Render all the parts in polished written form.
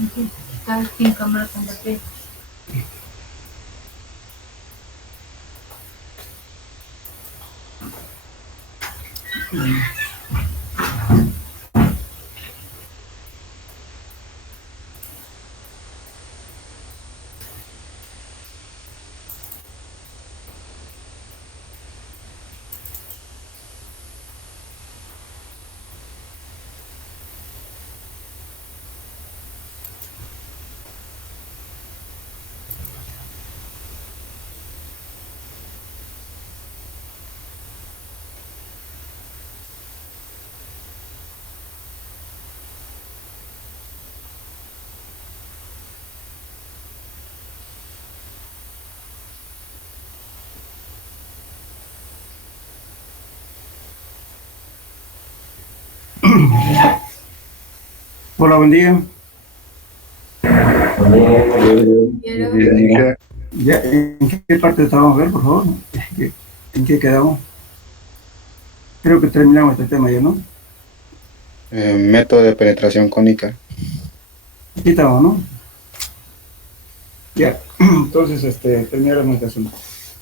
Está sin cámara con batería. Hola, buen día. Ya, ¿en qué parte estábamos a ver, por favor? ¿En qué quedamos? Creo que terminamos este tema ya, ¿no? Método de penetración cónica. Aquí estamos, ¿no? Ya, entonces, terminamos nuestra asunto.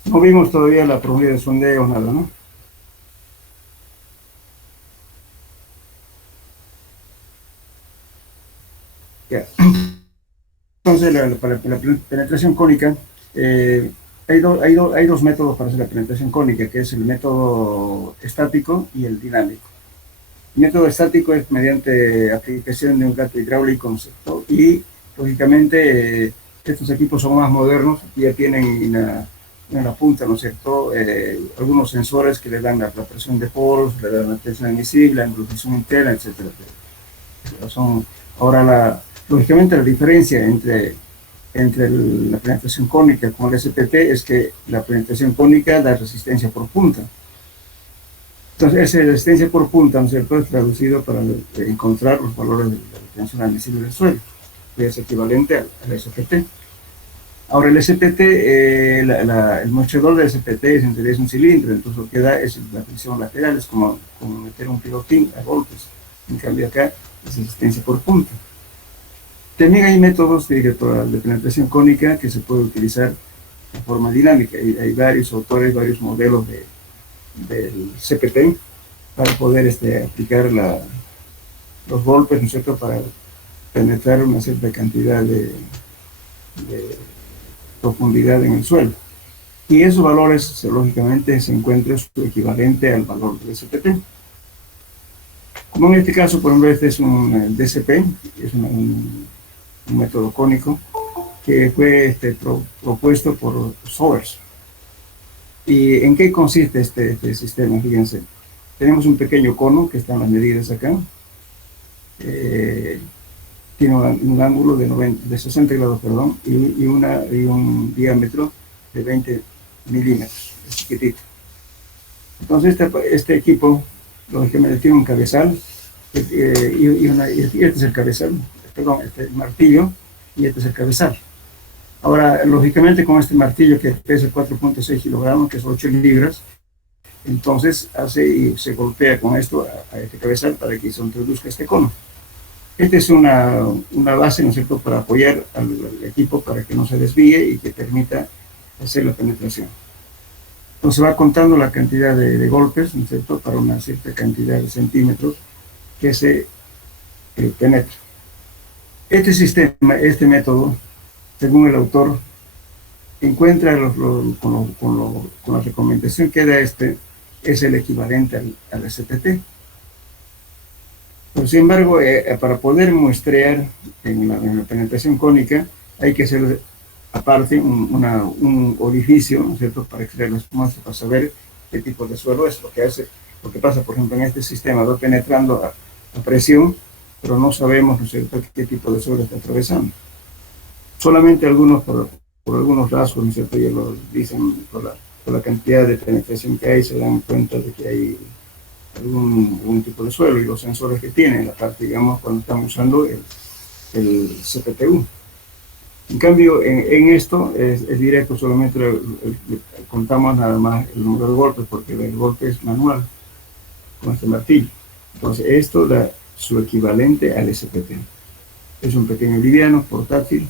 No vimos todavía la profundidad de sondeo, nada, ¿no? Ya. Entonces, para la penetración cónica, hay dos métodos para hacer la penetración cónica, que es el método estático y el dinámico. El método estático es mediante aplicación de un gato hidráulico, ¿no es cierto? Y, lógicamente, estos equipos son más modernos y ya tienen en la punta, ¿no es cierto?, algunos sensores que le dan la presión de poros, le dan la tensión admisible, la evolución interna, etcétera. Ahora, lógicamente, la diferencia entre la penetración cónica con el SPT es que la penetración cónica da resistencia por punta. Entonces, esa resistencia por punta, ¿no es cierto?, es traducido para encontrar los valores de la tensión admisible del suelo, que es equivalente al SPT. Ahora, el SPT, el mostrador del SPT en realidad es un cilindro, entonces lo que da es la tensión lateral, es como meter un pilotín a golpes. En cambio acá es resistencia por punta. También hay métodos de penetración cónica que se puede utilizar de forma dinámica. Hay varios autores, varios modelos del CPT para poder aplicar los golpes, ¿no es cierto?, para penetrar una cierta cantidad de profundidad en el suelo. Y esos valores, lógicamente, se encuentran su equivalente al valor del SPT. Como en este caso, por ejemplo, este es un DCP, es un método cónico que fue propuesto por Sowers. ¿Y en qué consiste este sistema? Fíjense, tenemos un pequeño cono que están las medidas acá. Tiene un ángulo de 60 grados, perdón, y un diámetro de 20 milímetros, es chiquitito. Entonces este equipo, lógicamente, tiene un cabezal, y este es el cabezal, perdón, este es el martillo, y este es el cabezal. Ahora, lógicamente, con este martillo que pesa 4.6 kilogramos, que es 8 libras, entonces se golpea con esto a este cabezal para que se introduzca este cono. Esta es una base, ¿no es cierto?, para apoyar al equipo para que no se desvíe y que permita hacer la penetración. Entonces va contando la cantidad de golpes, ¿no es cierto?, para una cierta cantidad de centímetros que se penetra. Este sistema, este método, según el autor, encuentra con la recomendación que da es el equivalente al SPT. Pero, sin embargo, para poder muestrear en la penetración cónica, hay que hacer aparte un orificio, ¿no es cierto?, para extraer las muestras, para saber qué tipo de suelo es. Lo que pasa, por ejemplo, en este sistema va penetrando a presión, pero no sabemos, ¿no es cierto?, qué tipo de suelo está atravesando. Solamente algunos, por algunos rasgos, ¿no es cierto?, ya lo dicen, por la cantidad de penetración que hay, se dan cuenta de que hay algún tipo de suelo y los sensores que tienen, la parte, digamos, cuando estamos usando el CPTU. En cambio, en esto es directo, solamente contamos nada más el número de golpes, porque el golpe es manual con este martillo. Entonces, esto da su equivalente al SPT. Es un pequeño liviano, portátil,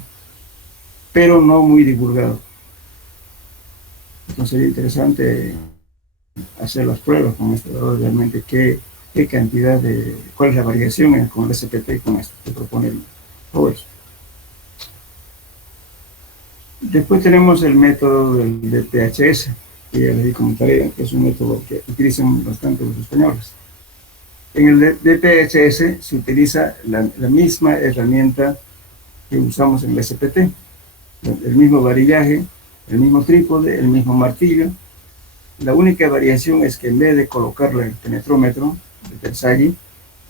pero no muy divulgado. Entonces sería interesante hacer las pruebas con este valor, realmente qué cantidad cuál es la variación con el SPT con esto que propone el OES. Después tenemos el método del DTHS, que ya les di como tarea, que es un método que utilizan bastante los españoles. En el DTHS se utiliza la misma herramienta que usamos en el SPT, el mismo varillaje, el mismo trípode, el mismo martillo. La única variación es que en vez de colocarle el penetrómetro de Terzaghi,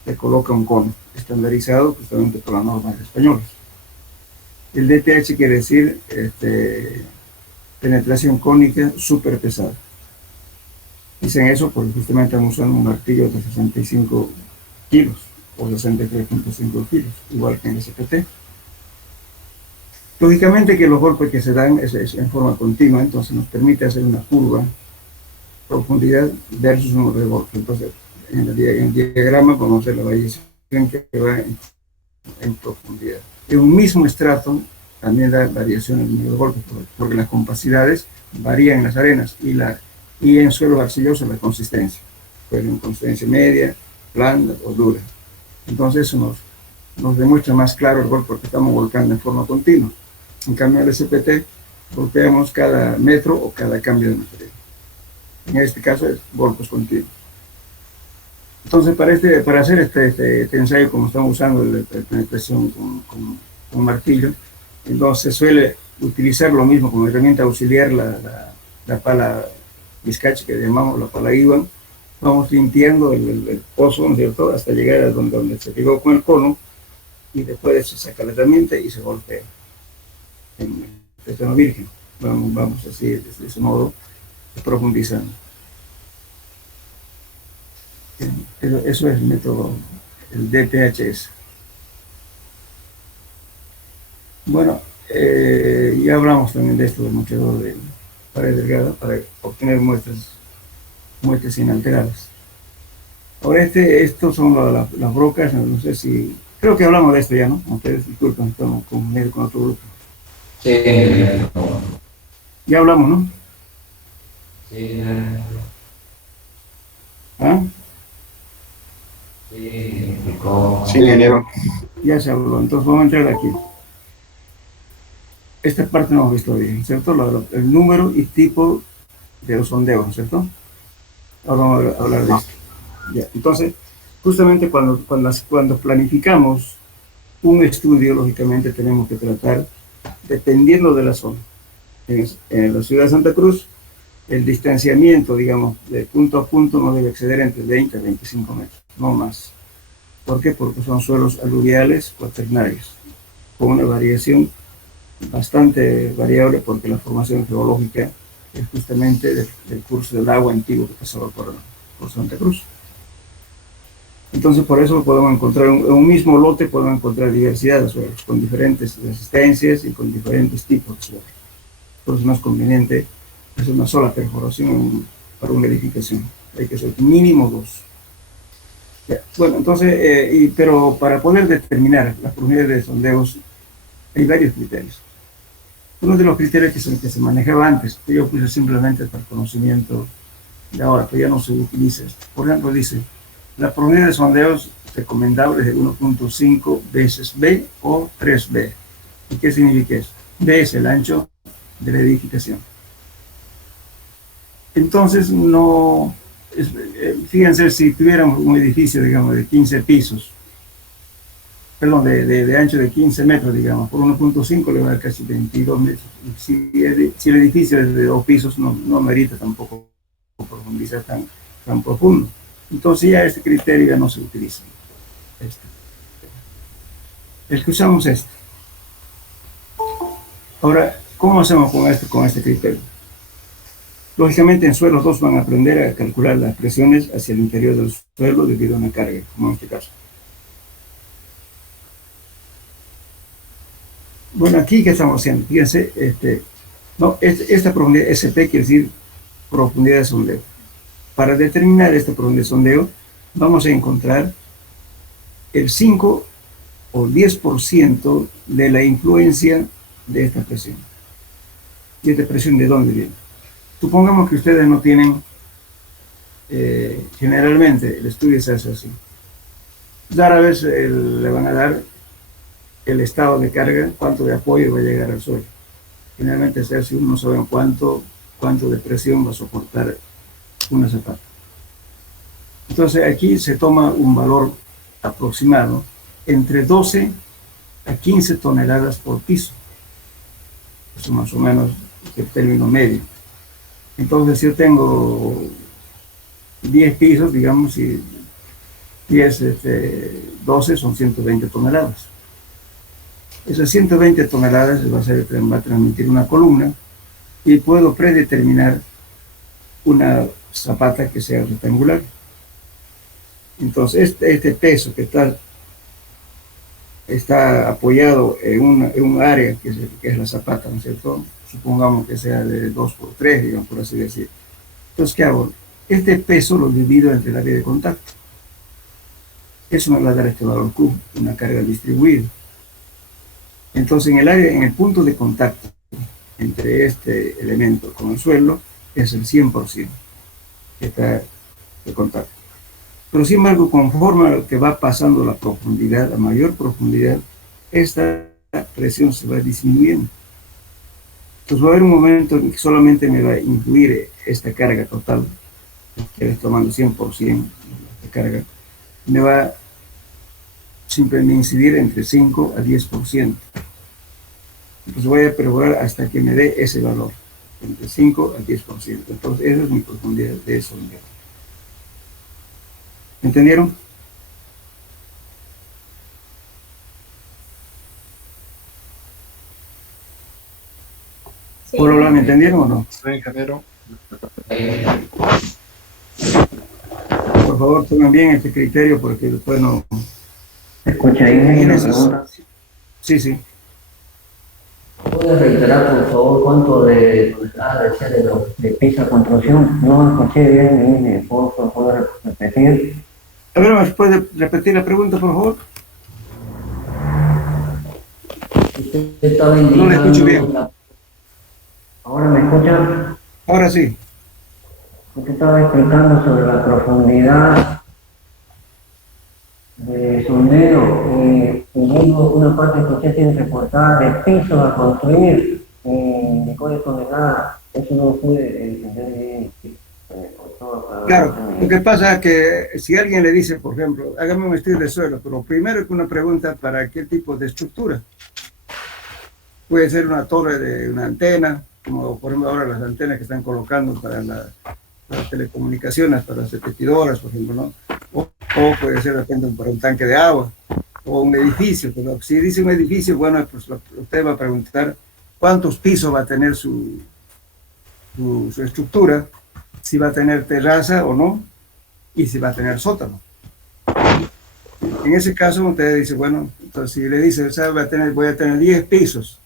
se coloca un cono estandarizado justamente por las normas españolas. El DTH quiere decir penetración cónica súper pesada. Dicen eso porque justamente están usando un martillo de 65 kilos o 63.5 kilos, igual que en el SPT. Lógicamente que los golpes que se dan es en forma continua, entonces nos permite hacer una curva, profundidad versus número de golpes. Entonces, en el diagrama vamos a hacer la variación que va en profundidad. En un mismo estrato también da variación en el número de golpes, porque las compacidades varían en las arenas y en suelos arcillosos la consistencia. Puede ser una consistencia media, blanda o dura. Entonces eso nos demuestra más claro el golpe porque estamos volcando en forma continua. En cambio, en el SPT golpeamos cada metro o cada cambio de material. En este caso es golpes continuos. Entonces, para hacer este ensayo, como estamos usando la penetración con martillo, entonces suele utilizar lo mismo como herramienta auxiliar la pala Vizcachi, que llamamos la pala Iwan. Vamos limpiando el pozo, ¿no es cierto?, hasta llegar a donde se llegó con el cono, y después se saca la herramienta y se golpea en el terreno virgen. Vamos así, de ese modo, profundizando. Eso es el método, el DTHS. Bueno, ya hablamos también de esto del mochador de pared delgada para obtener muestras inalteradas. Ahora estos son las brocas, no sé si, creo que hablamos de esto ya, ¿no? Ustedes disculpen, estamos con otro grupo. Sí, Ya hablamos, ¿no? sí, ¿Ah? sí, explicó. Sí, ingeniero. Ya se habló, entonces vamos a entrar aquí. Esta parte no hemos visto bien, ¿cierto? El número y tipo de los sondeos, ¿cierto? Ahora vamos a hablar de esto. Ya, entonces, justamente cuando planificamos un estudio, lógicamente tenemos que tratar, dependiendo de la zona. En la ciudad de Santa Cruz, el distanciamiento, digamos, de punto a punto no debe exceder entre 20 a 25 metros, no más. ¿Por qué? Porque son suelos aluviales cuaternarios, con una variación bastante variable, porque la formación geológica es justamente del curso del agua antiguo que pasaba por Santa Cruz. Entonces, por eso podemos encontrar, en un mismo lote podemos encontrar diversidad de suelos, con diferentes resistencias y con diferentes tipos de suelos. Por eso no es conveniente hacer una sola perforación para una edificación. Hay que hacer mínimo dos. Ya. Bueno, entonces, pero para poder determinar las profundidades de sondeos, hay varios criterios. Uno de los criterios que se manejaba antes, que yo puse simplemente para el conocimiento de ahora, pero ya no se utiliza esto. Por ejemplo, dice, la profundidad de sondeos recomendable es de 1.5 veces B o 3B. ¿Y qué significa eso? B es el ancho de la edificación. Entonces, fíjense, si tuviéramos un edificio, digamos, de 15 pisos, perdón, de ancho de 15 metros, digamos, por 1.5 le va a dar casi 22 metros. Si el edificio es de 2 pisos, no merita tampoco profundizar tan profundo. Entonces ya este criterio ya no se utiliza. El que usamos es este. Ahora, ¿cómo hacemos con este criterio? Lógicamente en suelos 2 van a aprender a calcular las presiones hacia el interior del suelo debido a una carga, como en este caso. Bueno, aquí, ¿qué estamos haciendo? Fíjense, esta profundidad SP quiere decir profundidad de sondeo. Para determinar esta profundidad de sondeo, vamos a encontrar el 5 o o 10% de la influencia de esta presión. ¿Y esta presión de dónde viene? Supongamos que ustedes no tienen, generalmente el estudio se hace así. Rara vez le van a dar el estado de carga, cuánto de apoyo va a llegar al suelo. Generalmente se hace, uno no sabe cuánto de presión va a soportar una zapata. Entonces aquí se toma un valor aproximado entre 12 a 15 toneladas por piso. Eso más o menos el término medio. Entonces yo tengo 10 pisos, digamos, y 12 son 120 toneladas. Esas 120 toneladas va a transmitir una columna y puedo predeterminar una zapata que sea rectangular. Entonces este peso que está apoyado en un área que es la zapata, ¿no es cierto? Supongamos que sea de 2×3, digamos, por así decir. Entonces, ¿qué hago? Este peso lo divido entre el área de contacto. Eso me va a dar este valor Q, una carga distribuida. Entonces, en el punto de contacto entre este elemento con el suelo es el 100% que está de contacto. Pero sin embargo, conforme que va pasando la profundidad, la mayor profundidad, esta presión se va disminuyendo. Entonces va a haber un momento en que solamente me va a influir esta carga total, que es tomando 100% de carga, me va simplemente a incidir entre 5 a 10%. Entonces voy a perforar hasta que me dé ese valor, entre 5 a 10%. Entonces esa es mi profundidad de eso. ¿Entendieron? Sí. ¿Por hablar, me entendieron o no? Sí, ingeniero. Por favor, tomen bien este criterio porque después no... Escucha ahí, una pregunta. Sí, sí. ¿Puedes reiterar, por favor, cuánto de toneladas de piso de construcción? No escuché bien, ¿puedo repetir? A ver, ¿me puede repetir la pregunta, por favor? Usted estaba No indicando... le escucho bien. ¿Ahora me escucha? Ahora sí. Usted estaba explicando sobre la profundidad de sondeo y digo una parte que usted tiene reportada de pisos a construir de cuál tonelada. Eso no pude entender bien. Claro, lo que pasa es que si alguien le dice, por ejemplo, hágame un estudio de suelo, pero primero que una pregunta para qué tipo de estructura. Puede ser una torre de una antena, como por ejemplo ahora las antenas que están colocando para las telecomunicaciones, para las repetidoras, por ejemplo, ¿no? O puede ser de repente para un tanque de agua, o un edificio. Pero si dice un edificio, bueno, pues usted va a preguntar cuántos pisos va a tener su estructura, si va a tener terraza o no, y si va a tener sótano. En ese caso, usted dice, bueno, entonces si le dice, voy a tener 10 pisos,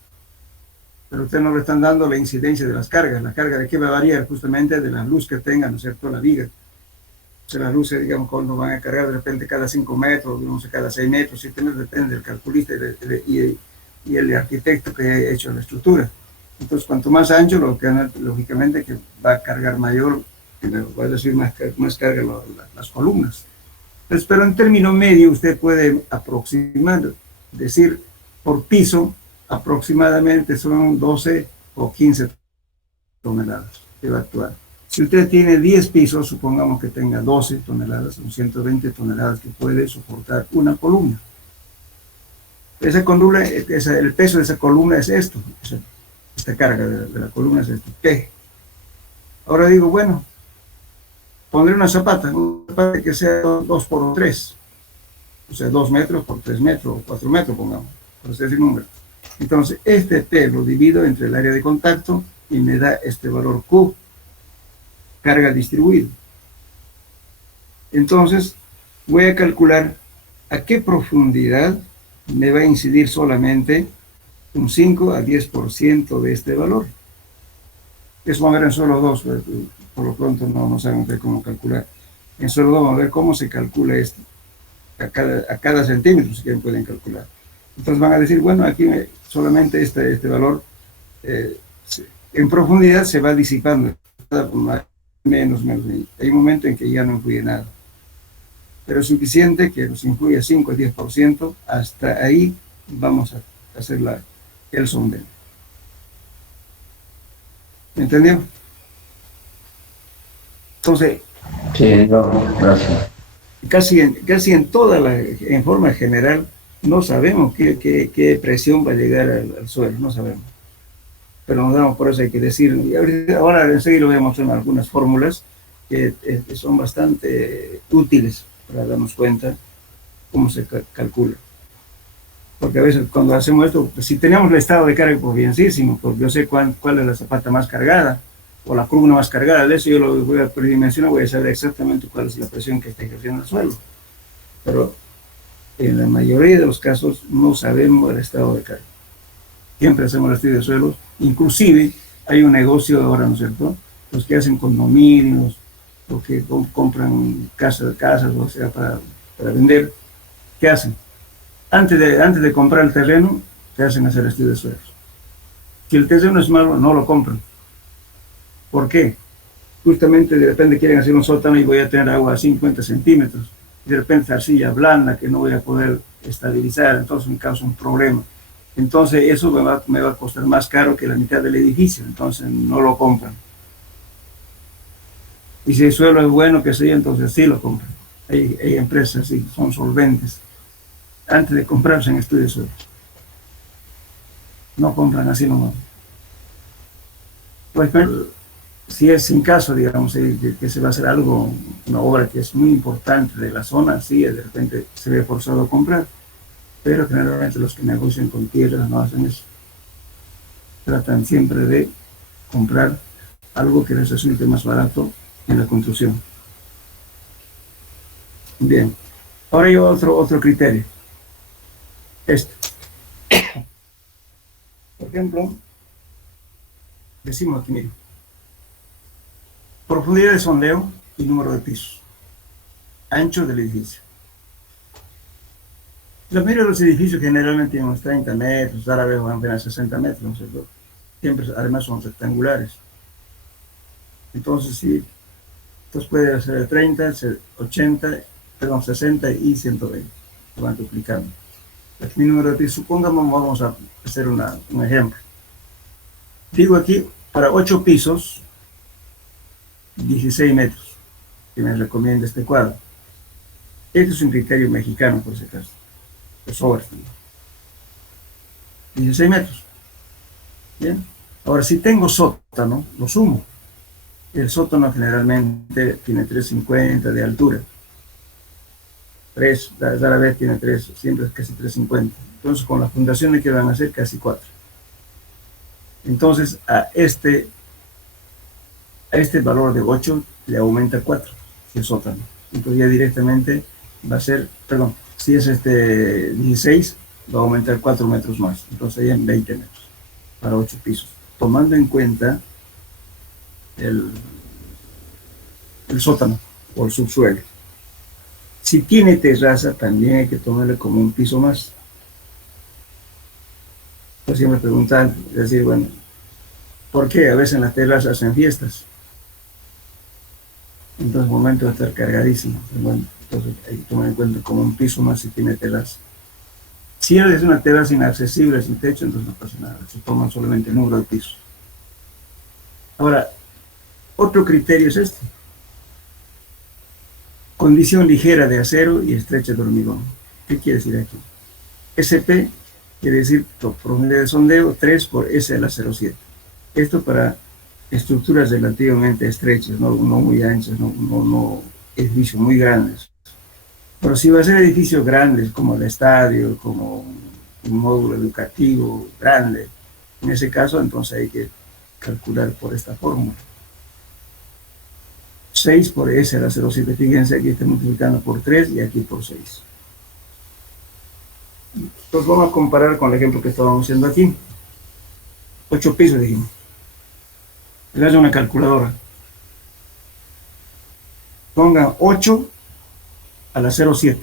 pero usted no le están dando la incidencia de las cargas. ¿La carga de qué va a variar? Justamente de la luz que tenga, ¿no es cierto?, la viga. O sea, las luces, digamos, cuando van a cargar de repente cada 5 metros, no sé, cada 6 metros, 7 metros, depende del calculista y el arquitecto que haya hecho la estructura. Entonces, cuanto más ancho, lógicamente que va a cargar mayor, va a decir más carga las columnas. Entonces, pero en término medio, usted puede aproximar, decir, por piso, aproximadamente son 12 o 15 toneladas que va a actuar. Si usted tiene 10 pisos, supongamos que tenga 12 toneladas, son 120 toneladas que puede soportar una columna. Esa columna, el peso de esa columna es esto, esta carga de la columna es esto, P. Ahora digo, bueno, pondré una zapata que sea 2×3, o sea, 2 metros por 3 metros, o 4 metros, pongamos, por así decir número. Entonces, este P lo divido entre el área de contacto y me da este valor Q, carga distribuida. Entonces, voy a calcular a qué profundidad me va a incidir solamente un 5 a 10% de este valor. Eso vamos a ver en suelo 2, por lo pronto no saben cómo calcular. En suelo 2 vamos a ver cómo se calcula esto, a cada centímetro, si quieren pueden calcular. Entonces van a decir, bueno, aquí solamente este valor en profundidad se va disipando, menos. Hay un momento en que ya no influye nada. Pero es suficiente que nos influya 5 o 10%, hasta ahí vamos a hacer el sondeo. ¿Me entendió? Entonces, Sí, no, gracias. casi en en forma general, no sabemos qué presión va a llegar al suelo, no sabemos. Pero nos damos, por eso hay que decir, y ahora enseguida voy a mostrar algunas fórmulas que son bastante útiles para darnos cuenta cómo se calcula. Porque a veces cuando hacemos esto, pues, si tenemos el estado de carga, pues bienísimo, porque yo sé cuál es la zapata más cargada o la columna más cargada, de eso yo lo voy a predimensionar, voy a saber exactamente cuál es la presión que está ejerciendo el suelo. Pero en la mayoría de los casos no sabemos el estado de carga. Siempre hacemos el estudio de suelos, inclusive hay un negocio ahora, ¿no es cierto? Los que hacen condominios, los que compran casas, o sea, para vender, ¿qué hacen? Antes de comprar el terreno, te hacen hacer estudio de suelos. Si el terreno es malo, no lo compran. ¿Por qué? Justamente de repente quieren hacer un sótano y voy a tener agua a 50 centímetros. De repente arcilla blanda que no voy a poder estabilizar, entonces me causa un problema. Entonces eso me va a costar más caro que la mitad del edificio, entonces no lo compran. Y si el suelo es bueno, que sea, entonces sí lo compran. Hay empresas así, son solventes. Antes de comprarse en estudio de suelo. No compran así nomás. Pues, si es sin caso, digamos, que se va a hacer algo, una obra que es muy importante de la zona, sí, de repente se ve forzado a comprar, pero generalmente los que negocian con tierras no hacen eso. Tratan siempre de comprar algo que les resulte más barato en la construcción. Bien, ahora hay otro criterio. Por ejemplo, decimos aquí, miren, profundidad de sondeo y número de pisos, ancho del edificio. La mayoría de los edificios generalmente tienen unos 30 metros, árabes van a tener 60 metros, ¿no es cierto? Siempre, además, son rectangulares. Entonces, sí, entonces puede ser 30, 80, perdón, 60 y 120. Se van duplicando. Aquí mi número de pisos, supongamos, vamos a hacer un ejemplo. Digo aquí, para 8 pisos, 16 metros, que me recomienda este cuadro. Este es un criterio mexicano, por si acaso. Es sobre 16 metros. Bien. Ahora, si tengo sótano, lo sumo. El sótano generalmente tiene 3,50 de altura. Rara vez tiene 3, siempre es casi 3,50. Entonces, con las fundaciones que van a hacer, casi 4. Entonces, a este valor de 8 le aumenta 4, el sótano. Entonces, ya directamente va a ser, perdón, si es 16, va a aumentar 4 metros más. Entonces, ya en 20 metros para 8 pisos. Tomando en cuenta el sótano o el subsuelo. Si tiene terraza, también hay que tomarle como un piso más. Pues siempre preguntan, decir, bueno, ¿por qué? A veces en las terrazas hacen fiestas. Entonces, el momento va a estar cargadísimo. Bueno, entonces hay que tomar en cuenta como un piso más si tiene terraza. Si es una terraza inaccesible sin techo, entonces no pasa nada. Se toman solamente el número de pisos. Ahora, otro criterio es este. Condición ligera de acero y estrecha de hormigón. ¿Qué quiere decir aquí? SP quiere decir profundidad de sondeo 3 por S a la 0,7. Esto para estructuras relativamente estrechas, no muy anchas, no edificios muy grandes. Pero si va a ser edificios grandes como el estadio, como un módulo educativo grande, en ese caso entonces hay que calcular por esta fórmula. 6 por S a la 0,7, fíjense, aquí está multiplicando por 3 y aquí por 6. Entonces vamos a comparar con el ejemplo que estábamos haciendo aquí. 8 pisos dijimos. Le hago una calculadora. Pongan 8 a la 0,7.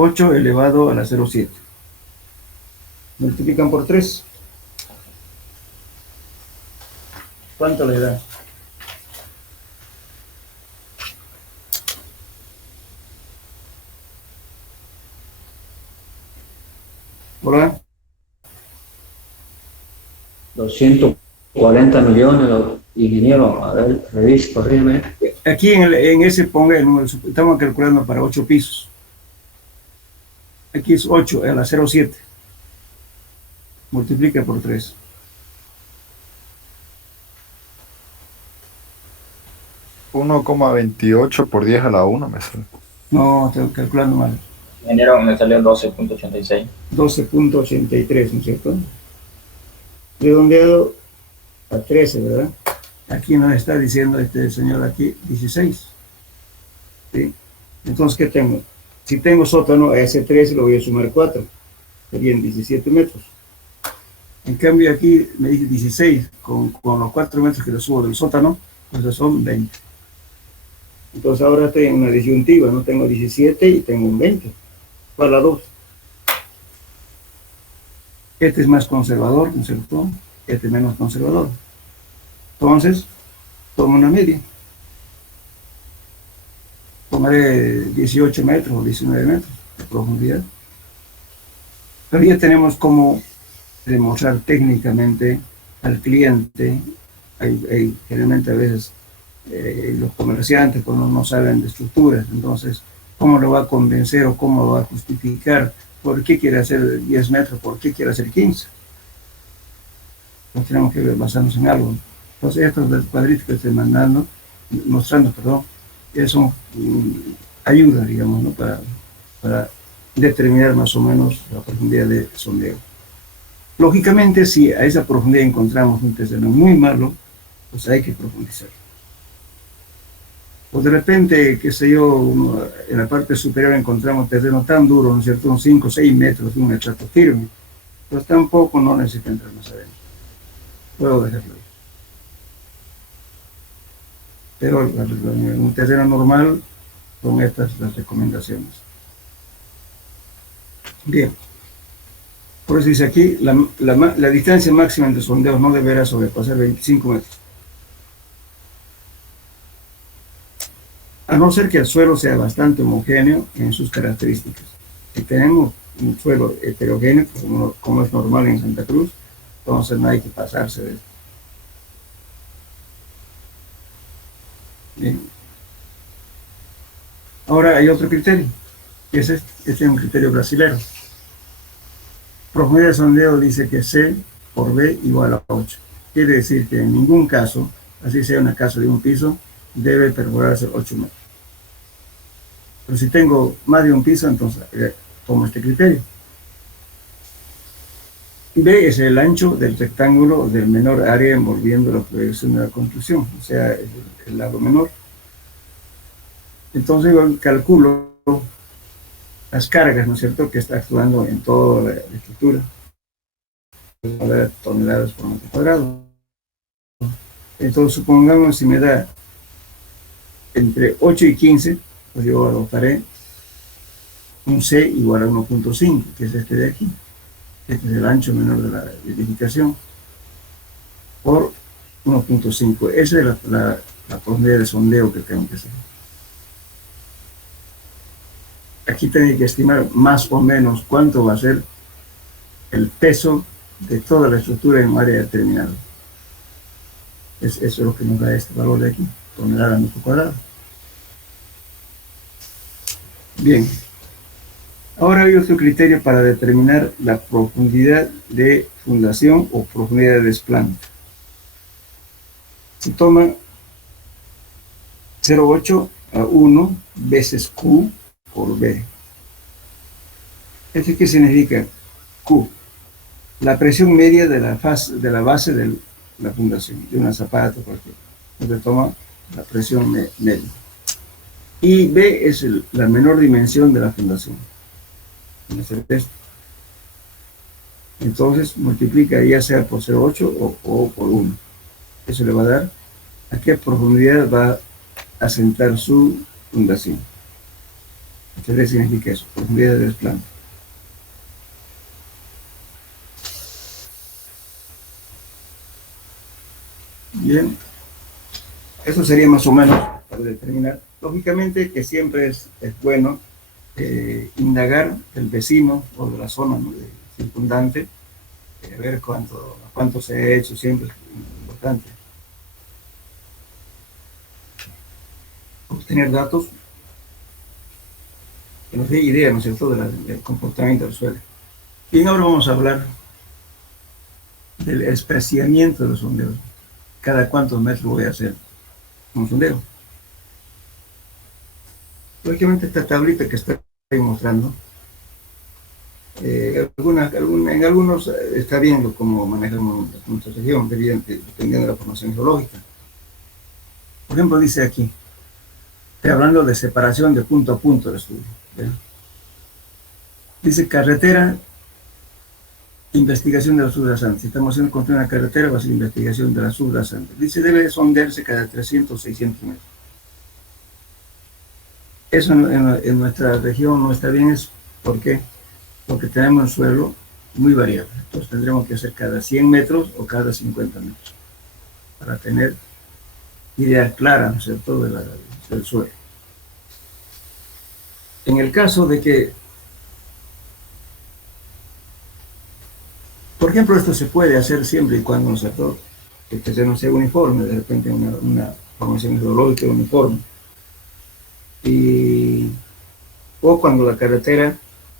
8 elevado a la 0,7. Multiplican por 3. ¿Cuánto le da? Hola. 240 millones, ingeniero, a ver, revisa, corrígeme. Aquí en ese ponga el número, estamos calculando para 8 pisos. Aquí es 8 a la 0,7. Multiplica por 3. $1,28 por 10 a la 1 me sale. No, estoy calculando mal. Ingeniero, me salió 12.86. 12.83, ¿no es cierto? Redondeado a 13, ¿verdad? Aquí nos está diciendo este señor aquí 16. ¿Sí? Entonces, ¿qué tengo? Si tengo sótano, a ese 13 lo voy a sumar 4. Serían 17 metros. En cambio, aquí me dice 16. Con los 4 metros que le subo del sótano, pues son 20. Entonces, ahora estoy en una disyuntiva. No tengo 17 y tengo un 20. ¿Cuál la 2? Este es más conservador, ¿no es cierto? Este es menos conservador. Entonces, tomo una media. Tomaré 18 metros o 19 metros de profundidad. Pero ya tenemos cómo demostrar técnicamente al cliente. Generalmente a veces los comerciantes cuando no saben de estructuras, entonces, ¿cómo lo va a convencer o cómo lo va a justificar? ¿Por qué quiere hacer 10 metros? ¿Por qué quiere hacer 15? Pues tenemos que basarnos en algo. Entonces, estos cuadritos que estoy mostrando, eso ayuda, digamos, ¿no? para determinar más o menos la profundidad de sondeo. Lógicamente, si a esa profundidad encontramos un terreno muy malo, pues hay que profundizar. O de repente, qué sé yo, en la parte superior encontramos terreno tan duro, ¿no es cierto? Unos 5 o 6 metros de un estrato firme. Pues tampoco no necesita entrar más adentro. Puedo dejarlo ahí. Pero en un terreno normal son estas las recomendaciones. Bien. Por eso dice aquí, la distancia máxima entre sondeos no deberá sobrepasar 25 metros. A no ser que el suelo sea bastante homogéneo en sus características. Si tenemos un suelo heterogéneo, como es normal en Santa Cruz, entonces no hay que pasarse de esto. Bien. Ahora hay otro criterio, que es este es un criterio brasilero. Profundidad de sondeo dice que C por B igual a 8. Quiere decir que en ningún caso, así sea una casa de un piso, debe perforarse 8 metros. Pero si tengo más de un piso, entonces tomo este criterio. B es el ancho del rectángulo del menor área envolviendo la proyección de la construcción, o sea, el lado menor. Entonces yo calculo las cargas, ¿no es cierto?, que está actuando en toda la estructura, toneladas por metro cuadrado. Entonces supongamos si me da entre 8 y 15, pues yo adoptaré un C igual a 1.5, que es este de aquí. Este es el ancho menor de la edificación, por 1.5. Esa es la profundidad de sondeo que tengo que hacer. Aquí tengo que estimar más o menos cuánto va a ser el peso de toda la estructura en un área determinada. Eso es lo que nos da este valor de aquí, tonelada metro cuadrado. Bien. Ahora hay otro criterio para determinar la profundidad de fundación o profundidad de desplante. Se toma 0,8 a 1 veces Q por B. ¿Esto qué significa? Q. La presión media de la base de la fundación, de una zapata cualquiera. Entonces toma la presión media. Y B es la menor dimensión de la fundación. Entonces multiplica ya sea por 0,8 o por 1. Eso le va a dar a qué profundidad va a asentar su fundación. ¿Qué significa eso? Profundidad de desplante. Bien, eso sería más o menos para determinar. Lógicamente que siempre es bueno indagar del vecino o de la zona, ¿no?, circundante, ver cuánto se ha hecho, siempre es importante. Obtener datos que nos dé idea, ¿no es cierto?, del comportamiento del suelo. Bien, ahora vamos a hablar del espaciamiento de los sondeos. Cada cuántos metros voy a hacer un sondeo. Lógicamente esta tablita que estoy mostrando, en algunos está viendo cómo manejamos nuestra región, dependiendo de la formación geológica. Por ejemplo, dice aquí, estoy hablando de separación de punto a punto del estudio, ¿verdad? Dice carretera, investigación de la subrasante. Si estamos haciendo contra una carretera, va a ser investigación de la subrasante. Dice, debe sondearse cada 300, 600 metros. Eso en nuestra región no está bien. ¿Por qué? Porque tenemos un suelo muy variable. Entonces tendremos que hacer cada 100 metros o cada 50 metros para tener ideas claras, ¿no es cierto?, del suelo. En el caso de que, por ejemplo, esto se puede hacer siempre y cuando, ¿no es cierto?, que no sea uniforme, de repente una formación geológica uniforme. O cuando la carretera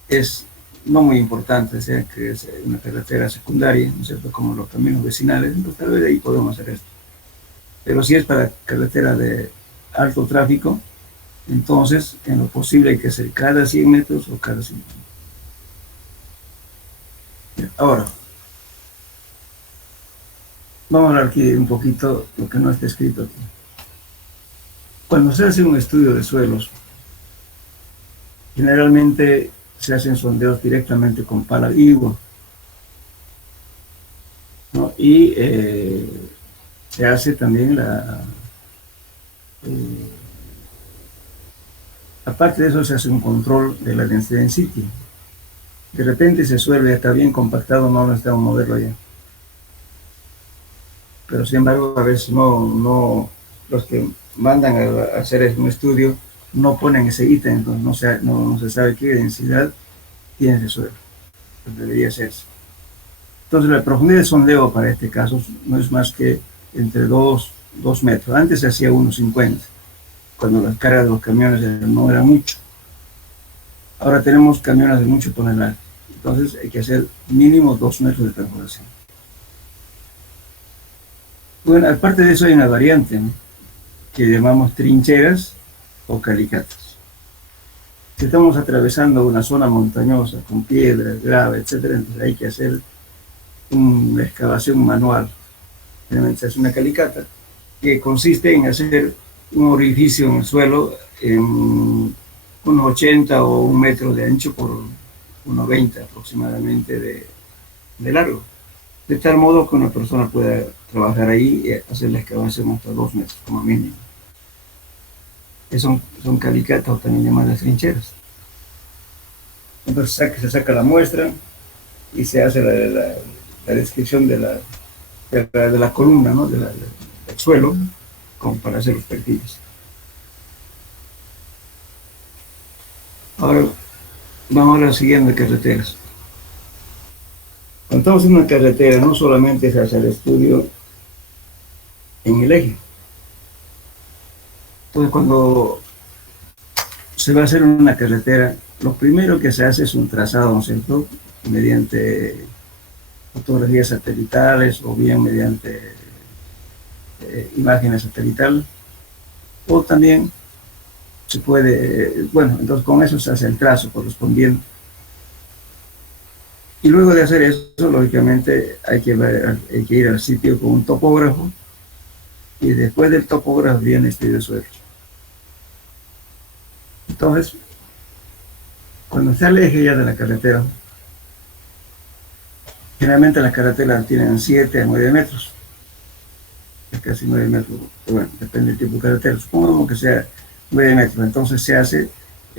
es no muy importante, o sea, que es una carretera secundaria, ¿no es cierto?, como los caminos vecinales, entonces tal vez de ahí podemos hacer esto. Pero si es para carretera de alto tráfico, entonces en lo posible hay que hacer cada 100 metros o cada 50. Ahora, vamos a hablar aquí un poquito lo que no está escrito aquí. Cuando se hace un estudio de suelos, generalmente se hacen sondeos directamente con pala Eagle, ¿no? Y se hace también aparte de eso, se hace un control de la densidad en sitio. De repente ese suelo ya está bien compactado, no necesitamos moverlo ya. Pero sin embargo, a veces no los que mandan a hacer un estudio no ponen ese ítem, entonces no se sabe qué densidad tiene ese suelo. Pues debería hacerse. Entonces la profundidad de sondeo para este caso no es más que entre 2 metros. Antes se hacía 1,50, cuando las cargas de los camiones no era mucho. Ahora tenemos camiones de mucho tonelaje, entonces hay que hacer mínimo 2 metros de perforación. Bueno, aparte de eso hay una variante, ¿no?, que llamamos trincheras o calicatas. Si estamos atravesando una zona montañosa con piedras, grava, etcétera, entonces hay que hacer una excavación manual. Generalmente se hace una calicata que consiste en hacer un orificio en el suelo en unos 80 o 1 metro de ancho por unos 20 aproximadamente de largo, de tal modo que una persona pueda trabajar ahí y hacer la excavación hasta 2 metros como mínimo. Son calicatas o también llamadas trincheras. Entonces se saca la muestra y se hace la descripción de la columna, ¿no?, del suelo, como para hacer los perfiles. Ahora vamos a la siguiente carreteras. Cuando estamos en una carretera, no solamente se hace el estudio en el eje. Entonces, cuando se va a hacer una carretera, lo primero que se hace es un trazado, ¿no es cierto?, mediante fotografías satelitales o bien mediante imágenes satelitales, o también se puede, bueno, entonces con eso se hace el trazo correspondiente. Y luego de hacer eso, lógicamente hay que ir al sitio con un topógrafo, y después del topógrafo viene el estudio de suelo. Entonces, cuando se aleje ya de la carretera, generalmente las carreteras tienen 7 a 9 metros, casi 9 metros, bueno, depende del tipo de carretera, supongamos que sea 9 metros, entonces se hace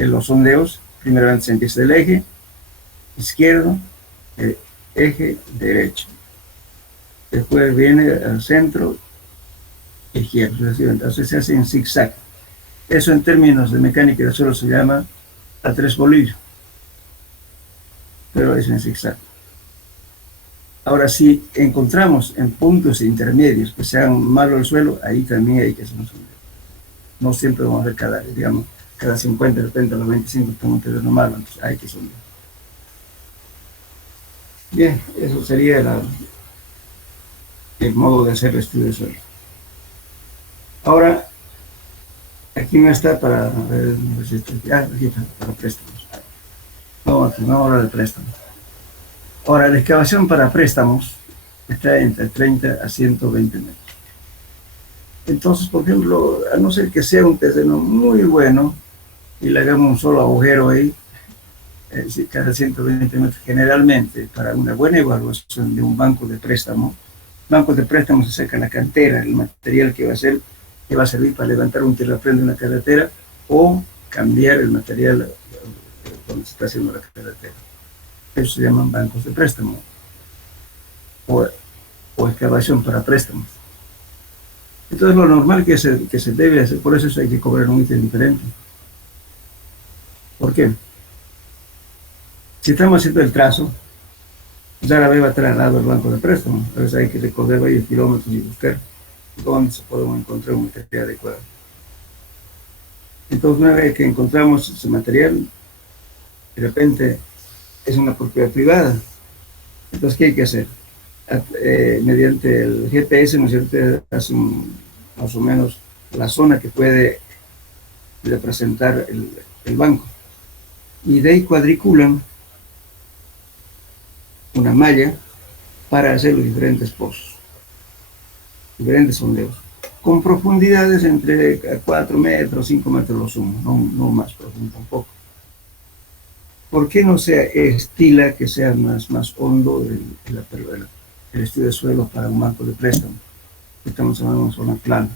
en los sondeos, primeramente se empieza del eje izquierdo, el eje derecho. Después viene al centro izquierdo, entonces se hace en zigzag. Eso en términos de mecánica del suelo se llama a tres bolillos, pero es en zigzag. Ahora, si encontramos en puntos intermedios que sean malos el suelo, ahí también hay que hacer un sondeo. No siempre vamos a ver cada 50, 70, los 25 estamos un terreno malo, entonces hay que sondear. Bien, eso sería el modo de hacer el estudio de suelo. Ahora, aquí no está para préstamos. Vamos a hablar de préstamos. Ahora, la excavación para préstamos está entre 30 a 120 metros. Entonces, por ejemplo, a no ser que sea un terreno muy bueno y le hagamos un solo agujero ahí, cada 120 metros, generalmente para una buena evaluación de un banco de préstamo se saca la cantera, el material que va a servir para levantar un terraplén de una carretera o cambiar el material donde se está haciendo la carretera. Eso se llaman bancos de préstamo o excavación para préstamos. Entonces lo normal que se debe hacer, por eso hay que cobrar un ítem diferente. ¿Por qué? Si estamos haciendo el trazo, ya la vez va a estar al lado del banco de préstamo. A veces hay que recorrer varios kilómetros y buscar dónde se puede encontrar un material adecuado. Entonces, una vez que encontramos ese material, de repente es una propiedad privada. Entonces, ¿qué hay que hacer? Mediante el GPS, ¿no es cierto?, hace más o menos la zona que puede representar el banco. Y de ahí cuadriculan una malla para hacer los diferentes pozos, diferentes sondeos, con profundidades entre 4 metros, 5 metros lo sumo, no más profundo tampoco. ¿Por qué no se estila que sea más hondo el estudio de suelo para un banco de préstamo? Estamos hablando de una zona plana.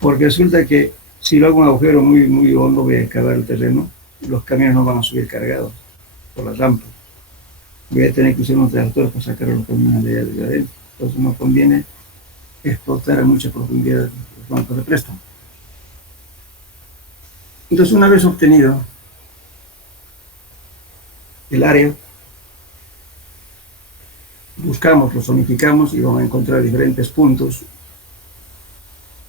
Porque resulta que si lo hago un agujero muy hondo, voy a excavar el terreno, los camiones no van a subir cargados por la rampa. Voy a tener que usar un tractor para sacar los camiones de adentro. Entonces no conviene explotar a mucha profundidad los bancos de préstamo. Entonces, una vez obtenido el área, buscamos, lo zonificamos y vamos a encontrar diferentes puntos,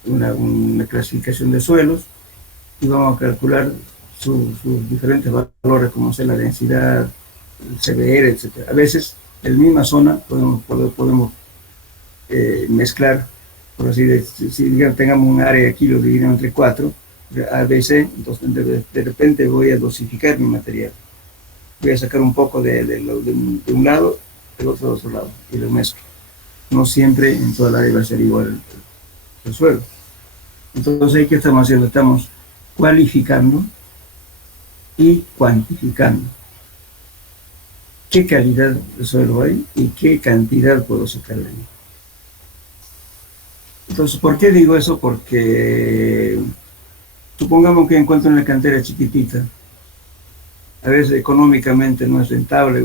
una clasificación de suelos, y vamos a calcular sus diferentes valores, como sea la densidad, el CBR, etc. A veces, en la misma zona, podemos mezclar, por así decir, si digamos, tengamos un área aquí, lo dividimos entre 4, A, B, C, entonces de repente voy a dosificar mi material. Voy a sacar un poco de un lado, del otro lado, y lo mezclo. No siempre en toda la área va a ser igual el suelo. Entonces, ¿qué estamos haciendo? Estamos cualificando y cuantificando qué calidad de suelo hay y qué cantidad puedo sacar de ahí. Entonces, ¿por qué digo eso? Porque supongamos que encuentro una cantera chiquitita, a veces económicamente no es rentable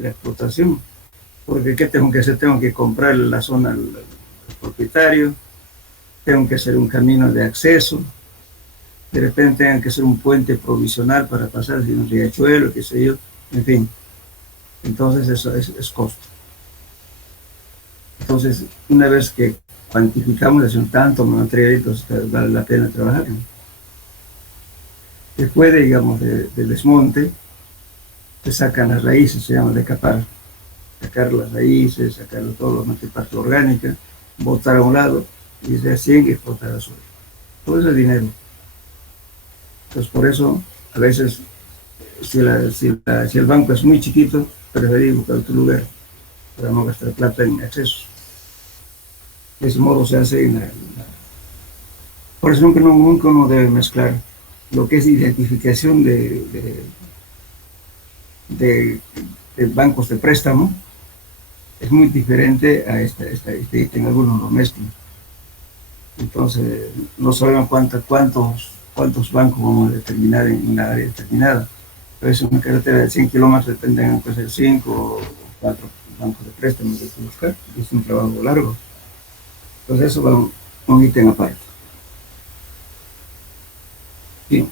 la explotación, porque ¿qué tengo que hacer? Tengo que comprar la zona al propietario, tengo que hacer un camino de acceso, de repente tengo que hacer un puente provisional para pasar de un riachuelo, qué sé yo, en fin. Entonces eso es costo. Entonces, una vez que cuantificamos, hacemos tanto material, entonces vale la pena trabajar. Después, digamos, del desmonte, se sacan las raíces, se llama decapar. Sacar las raíces, sacar todo lo que es parte orgánica, botar a un lado, y de así explotar al suelo. Todo eso es dinero. Entonces, por eso, a veces, si el banco es muy chiquito, preferir buscar otro lugar para no gastar plata en accesos. De ese modo se hace por eso nunca uno debe mezclar lo que es identificación de bancos de préstamo. Es muy diferente a este ítem, algunos lo mezclan. Entonces, no sabemos cuántos cuántos bancos vamos a determinar en una área determinada. Entonces, una carretera de 100 kilómetros tendrán que ser 5 o 4 bancos de préstamo que hay que buscar. Es un trabajo largo. Entonces, eso va un ítem aparte. Sí.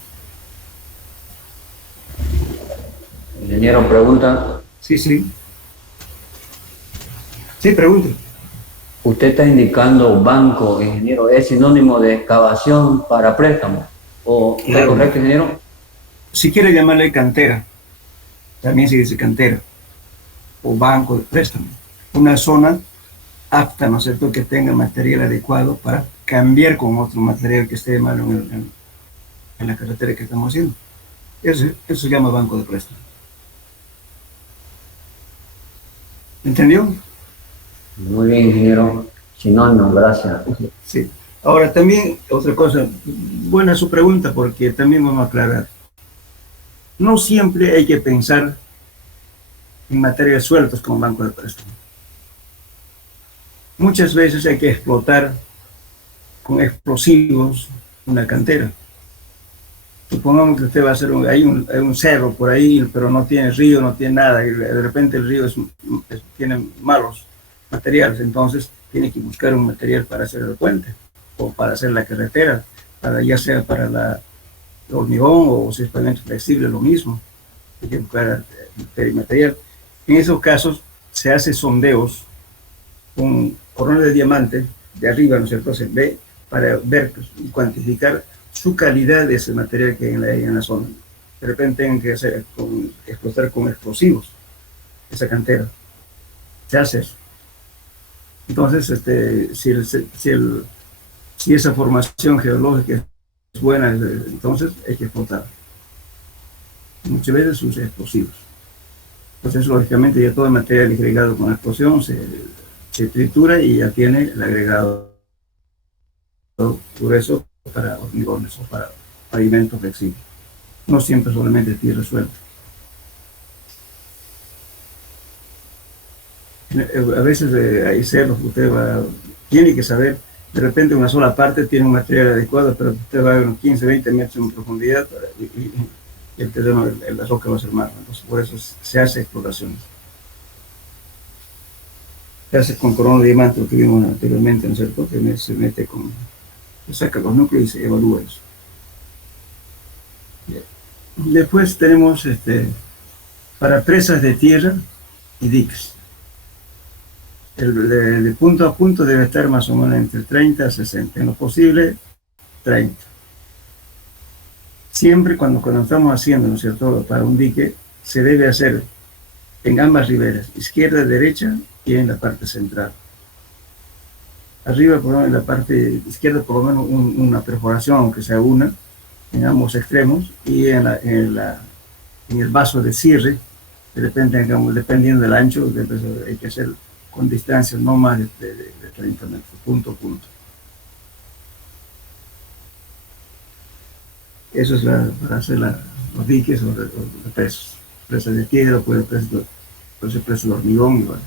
Ingeniero, pregunta. Sí, sí. Sí, pregunta. Usted está indicando banco, ingeniero, ¿es sinónimo de excavación para préstamo? ¿O es Claro. correcto, ingeniero? Si quiere llamarle cantera, también se dice cantera, o banco de préstamo. Una zona apta, ¿no es cierto?, que tenga material adecuado para cambiar con otro material que esté malo en la carretera que estamos haciendo. Eso se llama banco de préstamo. ¿Entendió? Muy bien, ingeniero. Sinónimo, gracias. Sí. Ahora también, otra cosa, buena su pregunta, porque también vamos a aclarar. No siempre hay que pensar en materiales sueltos como banco de préstamo. Muchas veces hay que explotar con explosivos una cantera. Supongamos que usted va a hacer hay un cerro por ahí, pero no tiene río, no tiene nada, y de repente el río tiene malos materiales, entonces tiene que buscar un material para hacer el puente o para hacer la carretera, ya sea para el hormigón o si es pavimento flexible, lo mismo. Hay que buscar material. En esos casos se hace sondeos con corona de diamante de arriba, ¿no es cierto? Se ve para ver y cuantificar su calidad de ese material que hay en la zona. De repente tienen que explotar con explosivos esa cantera. Se hace eso. Entonces, si esa formación geológica es buena, entonces hay que explotar. Muchas veces se usa explosivos. Entonces, lógicamente, ya todo el material agregado con la explosión se tritura y ya tiene el agregado grueso para hormigones o para pavimento flexible. No siempre solamente tierra suelta. A veces hay cerros que usted tiene que saber, de repente una sola parte tiene un material adecuado, pero usted va a unos 15, 20 metros en profundidad y el terreno, la roca va a ser más. Entonces, por eso se hace exploraciones. Se hace con corona de diamante, lo que vimos anteriormente, ¿no es cierto? Que se mete se saca los núcleos y se evalúa eso. Después tenemos para presas de tierra y diques. De punto a punto debe estar más o menos entre 30 a 60, en lo posible 30. Siempre cuando estamos haciendo, ¿no es cierto?, para un dique, se debe hacer en ambas riberas, izquierda, derecha y en la parte central. Arriba, por lo menos en la parte izquierda, por lo menos una perforación, aunque sea una, en ambos extremos, y en el vaso de cierre, dependiendo del ancho, hay que hacer con distancias no más de 30 metros, punto a punto. Eso es para hacer los diques o los presas de tierra, puede ser presas de hormigón. Igual.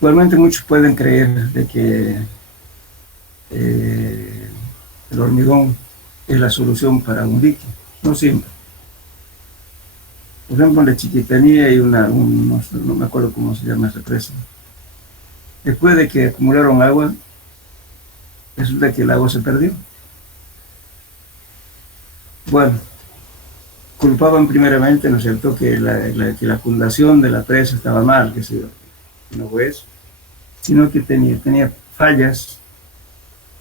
Igualmente muchos pueden creer de que el hormigón es la solución para un dique. No siempre. Por ejemplo, en la Chiquitanía hay no me acuerdo cómo se llama esa presa. Después de que acumularon agua, resulta que el agua se perdió. Bueno, culpaban primeramente, ¿no es cierto?, que la fundación de la presa estaba mal, que no fue eso, sino que tenía fallas,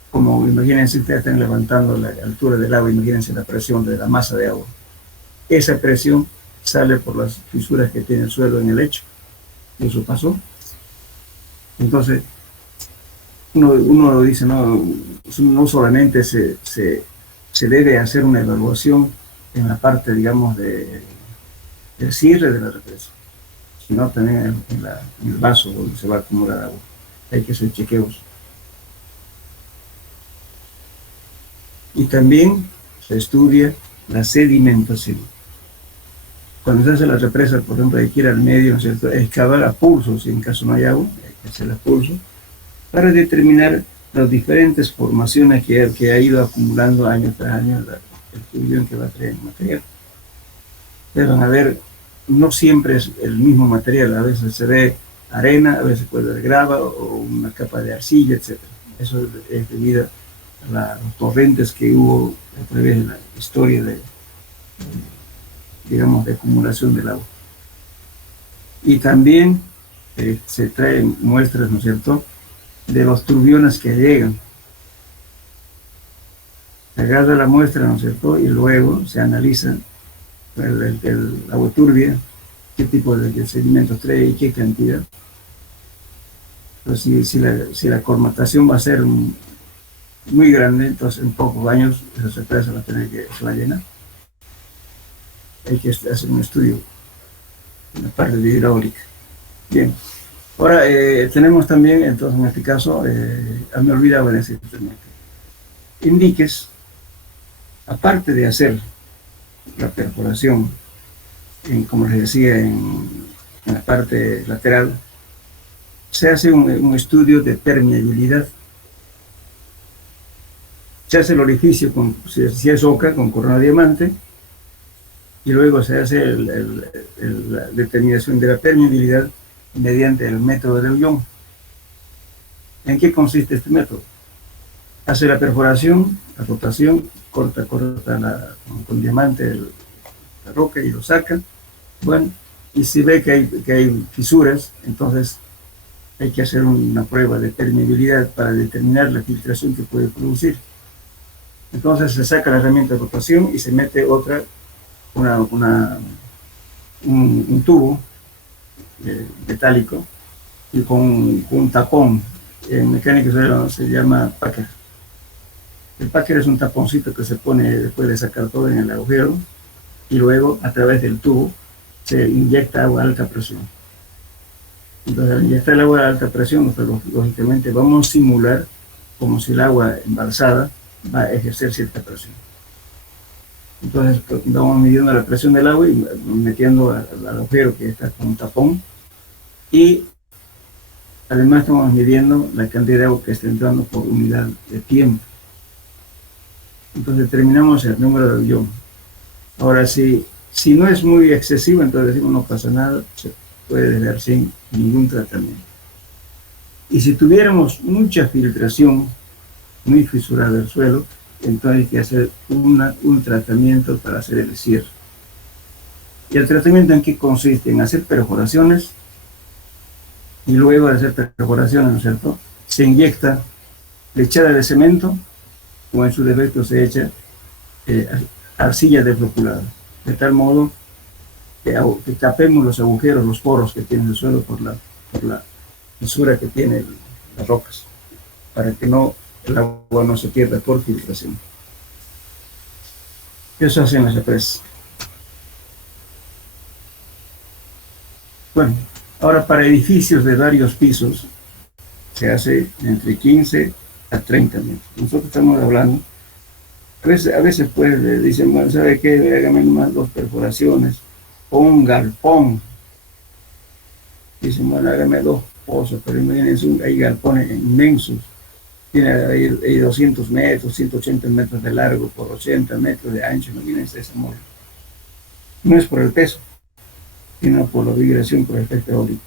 como imagínense, ustedes están levantando la altura del agua, imagínense la presión de la masa de agua. Esa presión sale por las fisuras que tiene el suelo en el lecho, y eso pasó. Entonces, uno dice, no solamente se debe hacer una evaluación en la parte, digamos, del cierre de la represa, sino también en el vaso donde se va a acumular agua. Hay que hacer chequeos. Y también se estudia la sedimentación. Cuando se hace la represa, por ejemplo, hay que ir al medio, ¿no es cierto?, excavar a pulso, si en caso no hay agua, hay que hacer a pulso, para determinar las diferentes formaciones que ha ido acumulando año tras año el fluvión que va a traer material. Ustedes van a ver, no siempre es el mismo material, a veces se ve arena, a veces puede haber grava o una capa de arcilla, etc. Eso es debido a los torrentes que hubo a través de la historia de, digamos, de acumulación del agua. Y también se traen muestras, ¿no es cierto?, de los turbiones que llegan. Se agarra la muestra, ¿no es cierto?, y luego se analiza el agua turbia, qué tipo de sedimentos trae y qué cantidad. Entonces, si la colmatación va a ser muy grande, entonces en pocos años esa presa se va a llenar. Hay que hacer un estudio en la parte de hidráulica. Bien, ahora tenemos también, entonces en este caso, me olvidaba de decir también, indiques, aparte de hacer la perforación, como les decía, en la parte lateral, se hace un estudio de permeabilidad. Se hace el orificio, si es oca, con corona de diamante, y luego se hace la determinación de la permeabilidad mediante el método de Ullón. ¿En qué consiste este método? Hace la perforación, la rotación, corta con diamante la roca y lo saca. Bueno, y si ve que hay fisuras, entonces hay que hacer una prueba de permeabilidad para determinar la filtración que puede producir. Entonces se saca la herramienta de rotación y se mete un tubo metálico y con un tapón. En mecánica se llama packer. El packer es un taponcito que se pone después de sacar todo en el agujero y luego a través del tubo se inyecta agua a alta presión. Entonces al inyectar el agua a alta presión, nosotros lógicamente vamos a simular como si el agua embalsada va a ejercer cierta presión. Entonces vamos midiendo la presión del agua y metiendo al agujero que está con un tapón, y además estamos midiendo la cantidad de agua que está entrando por unidad de tiempo. Entonces determinamos el número de Ullón. Ahora, si no es muy excesivo, entonces decimos no pasa nada, se puede dejar sin ningún tratamiento. Y si tuviéramos mucha filtración, muy fisurada del suelo, entonces hay que hacer un tratamiento para hacer el cierre. ¿Y el tratamiento en qué consiste? En hacer perforaciones, y luego de hacer perforaciones, ¿no es cierto?, se inyecta lechada de cemento, o en su defecto se echa arcilla desfloculada, de tal modo que tapemos los agujeros, los poros que tiene el suelo por la fisura que tiene las rocas, para que el agua no se pierda por filtración. Eso hacen las presas. Bueno, ahora para edificios de varios pisos se hace entre 15 a 30 metros. Nosotros estamos hablando, a veces pues dicen, bueno, ¿sabe qué? Hágame nomás 2 perforaciones o un galpón. Dicen, bueno, hágame 2 pozos, pero imagínense, hay galpones inmensos. Tiene ahí 200 metros, 180 metros de largo por 80 metros de ancho. Imagínense ese molde. No es por el peso, sino por la vibración, por el efecto eólico.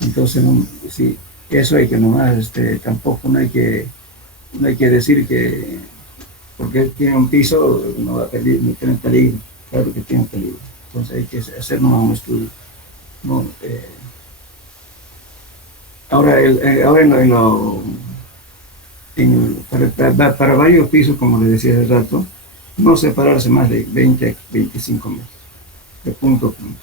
Entonces, sí, eso hay que nomás, tampoco no hay que decir que porque tiene un piso no va a tener peligro. Claro que tiene peligro. Entonces hay que hacer nomás un estudio. ¿No? Ahora para varios pisos, como les decía hace rato, no separarse más de 20 a 25 metros de punto a punto.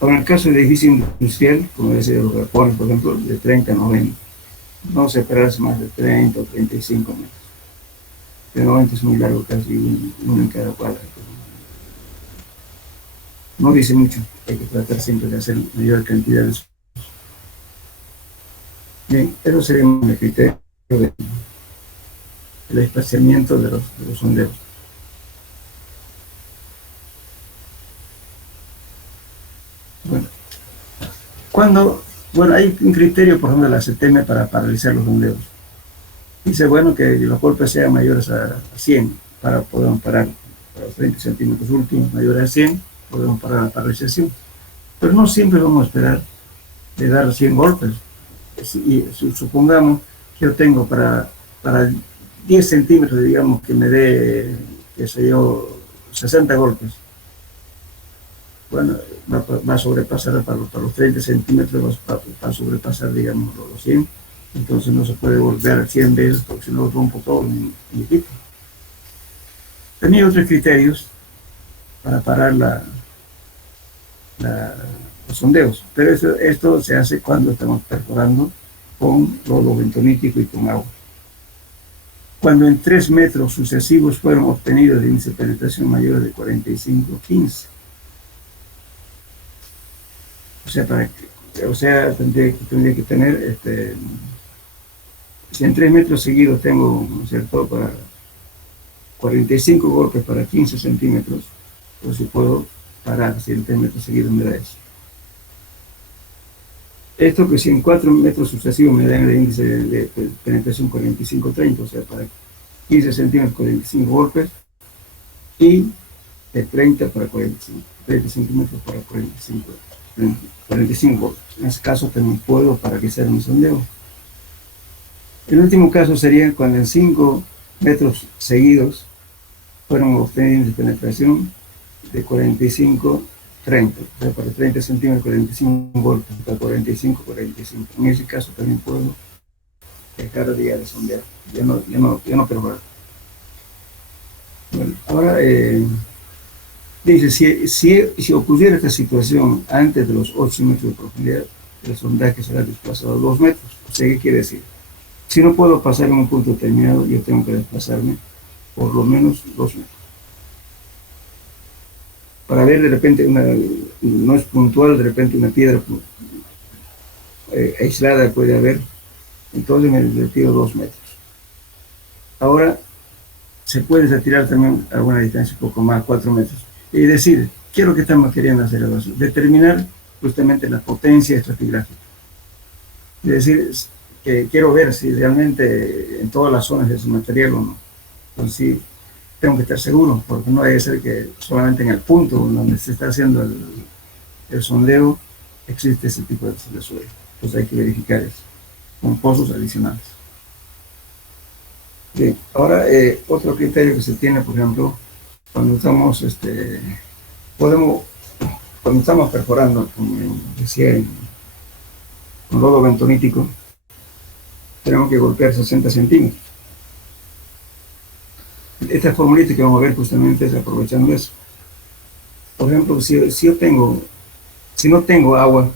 Ahora, en el caso de edificio industrial, como decía los galpones, por ejemplo, de 30 a 90, no separarse más de 30 o 35 metros. De 90 es muy largo, casi uno en cada cuadra. No dice mucho, hay que tratar siempre de hacer mayor cantidad de esfuerzos. Bien, eso sería el criterio del espaciamiento de los sondeos. Bueno, cuando Bueno, hay un criterio, por ejemplo, de la CTM para realizar los sondeos. Dice, bueno, que los golpes sean mayores a 100 para poder parar. Para los 30 centímetros últimos mayores a 100, podemos parar la paralización. Pero no siempre vamos a esperar de dar 100 golpes. Y supongamos que yo tengo para 10 centímetros, digamos, que me dé, qué sé yo, 60 golpes. Bueno, va a sobrepasar para los 30 centímetros, va a sobrepasar, digamos, los 100. Entonces no se puede volver 100 veces porque si no rompo todo mi equipo. También hay otros criterios para parar los sondeos, pero esto se hace cuando estamos perforando con lodo bentonítico y con agua. Cuando en 3 metros sucesivos fueron obtenidos de índice de penetración mayor de 45-15. O sea, tendría que tener, si en 3 metros seguidos tengo, ¿no es cierto?, para 45 golpes para 15 centímetros, pues si puedo parar, si en 3 metros seguidos me da eso. Esto que si en 4 metros sucesivos me dan el índice de penetración 45-30, o sea, para 15 centímetros 45 golpes, y de 30 para 45, 30 centímetros para 45 golpes. En ese caso también puedo paralizar un sondeo. El último caso sería cuando en 5 metros seguidos fueron obtenidos de penetración de 45-30, o sea, para 30 centímetros 45 golpes, para 45-45. En ese caso también puedo dejar de sondear, ya no perforar. Bueno, ahora dice, si ocurriera esta situación antes de los 8 metros de profundidad, el sondaje será desplazado a 2 metros. O sea, ¿qué quiere decir? Si no puedo pasar en un punto determinado, yo tengo que desplazarme por lo menos 2 metros. Para ver de repente, no es puntual, de repente una piedra aislada puede haber, entonces me retiro 2 metros. Ahora, se puede retirar también a una distancia un poco más, 4 metros. Y decir, ¿qué es lo que estamos queriendo hacer? Determinar justamente la potencia estratigráfica. Es decir, que quiero ver si realmente en todas las zonas es material o no. Entonces sí, tengo que estar seguro, porque no debe ser que solamente en el punto donde se está haciendo el sondeo existe ese tipo de suelo. Entonces hay que verificar eso, con pozos adicionales. Bien, ahora otro criterio que se tiene, por ejemplo, cuando estamos, cuando estamos perforando, como decía, con lodo bentonítico, tenemos que golpear 60 centímetros. Esta formulita que vamos a ver justamente es aprovechando eso. Por ejemplo, si no tengo agua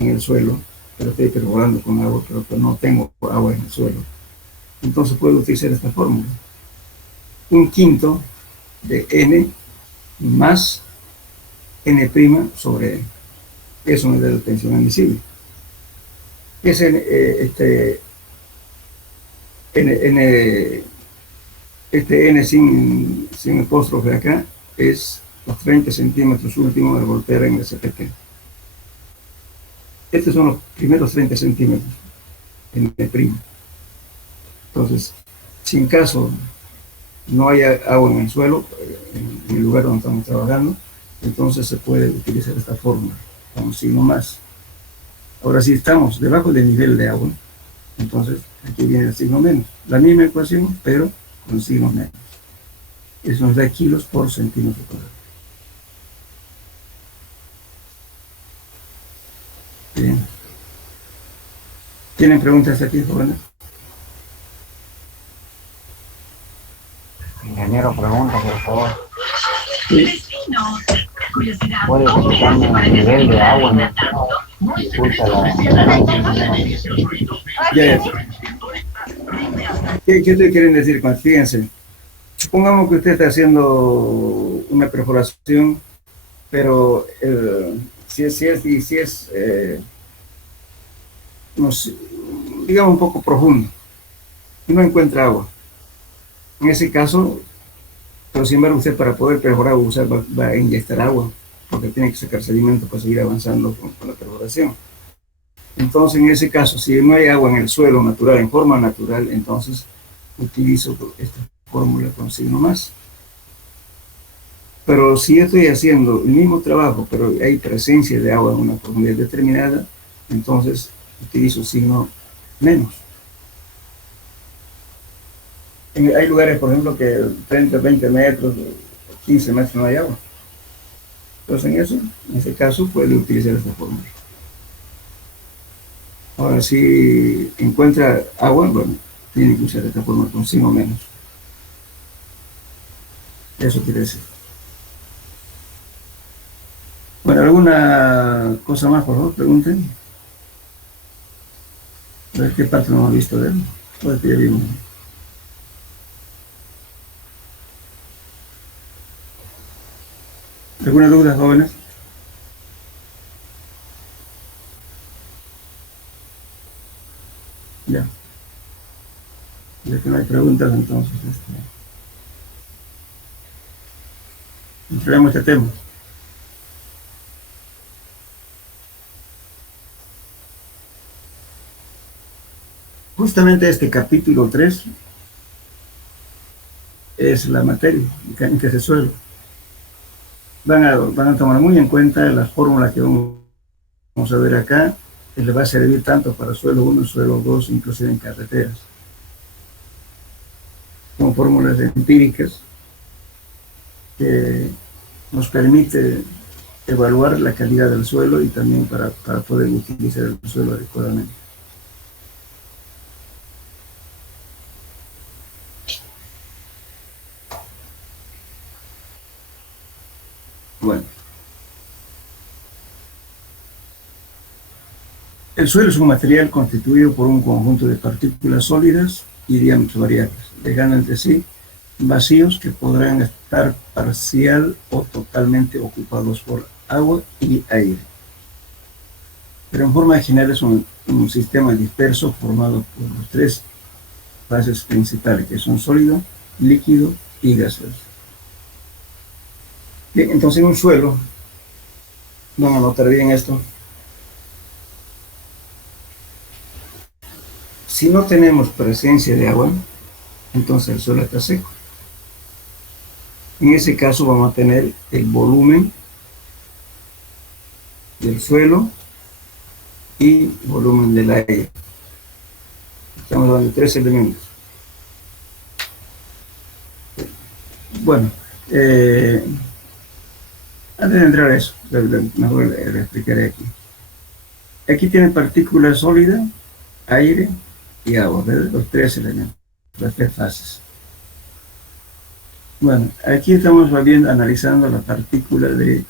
en el suelo, pero estoy perforando con agua, pero no tengo agua en el suelo, entonces puedo utilizar esta fórmula. 1/5 de N más N' sobre N. Eso me da la tensión admisible. Este N sin apóstrofe acá es los 30 centímetros últimos de golpear en el CPT. Estos son los primeros 30 centímetros en N'. Entonces, si en caso no haya agua en el suelo, en el lugar donde estamos trabajando, entonces se puede utilizar esta fórmula con signo más. Ahora, si estamos debajo del nivel de agua, entonces aquí viene el signo menos. La misma ecuación, pero con signos menos. Eso nos da kilos por centímetro cuadrado. Bien. ¿Tienen preguntas aquí, jóvenes? Ingeniero, pregunta, por favor. Sí. ¿Puede explicarme el nivel de agua? Disculpa la... Ya. ¿Qué ustedes quieren decir? Fíjense, supongamos que usted está haciendo una perforación, pero si es no sé, digamos un poco profundo y no encuentra agua. En ese caso, pero sin embargo usted para poder perforar va a inyectar agua, porque tiene que sacar sedimento para seguir avanzando con la perforación. Entonces, en ese caso, si no hay agua en el suelo natural, en forma natural, entonces utilizo esta fórmula con signo más. Pero si yo estoy haciendo el mismo trabajo, pero hay presencia de agua en una profundidad determinada, entonces utilizo signo menos. Hay lugares, por ejemplo, que 30, 20 metros, 15 metros no hay agua. Entonces, en ese caso, puede utilizar esta fórmula. Ahora, si encuentra agua, bueno, tiene que usar esta fórmula con signo menos. Eso quiere decir. Bueno, ¿alguna cosa más, por favor? Pregunten. A ver qué parte no hemos visto de él. Pues ya vimos. ¿Alguna duda, jóvenes? Ya. Ya que no hay preguntas, entonces entremos este tema. Justamente este capítulo 3 es la materia en que se suele. Van a tomar muy en cuenta la fórmula que vamos a ver acá, que les va a servir tanto para suelo 1, suelo 2, inclusive en carreteras. Son fórmulas empíricas que nos permite evaluar la calidad del suelo y también para poder utilizar el suelo adecuadamente. Bueno, el suelo es un material constituido por un conjunto de partículas sólidas y diámetros variables, dejando entre sí vacíos que podrán estar parcial o totalmente ocupados por agua y aire. Pero en forma general es un sistema disperso formado por las tres fases principales, que son sólido, líquido y gaseoso. Bien, entonces en un suelo, vamos a notar bien esto. Si no tenemos presencia de agua, entonces el suelo está seco. En ese caso vamos a tener el volumen del suelo y volumen del aire. Estamos hablando de tres elementos. Bueno, antes de entrar a eso, mejor le explicaré aquí. Aquí tiene partículas sólidas, aire y agua, ¿verdad? Los tres elementos, las tres fases. Bueno, aquí estamos analizando la partícula de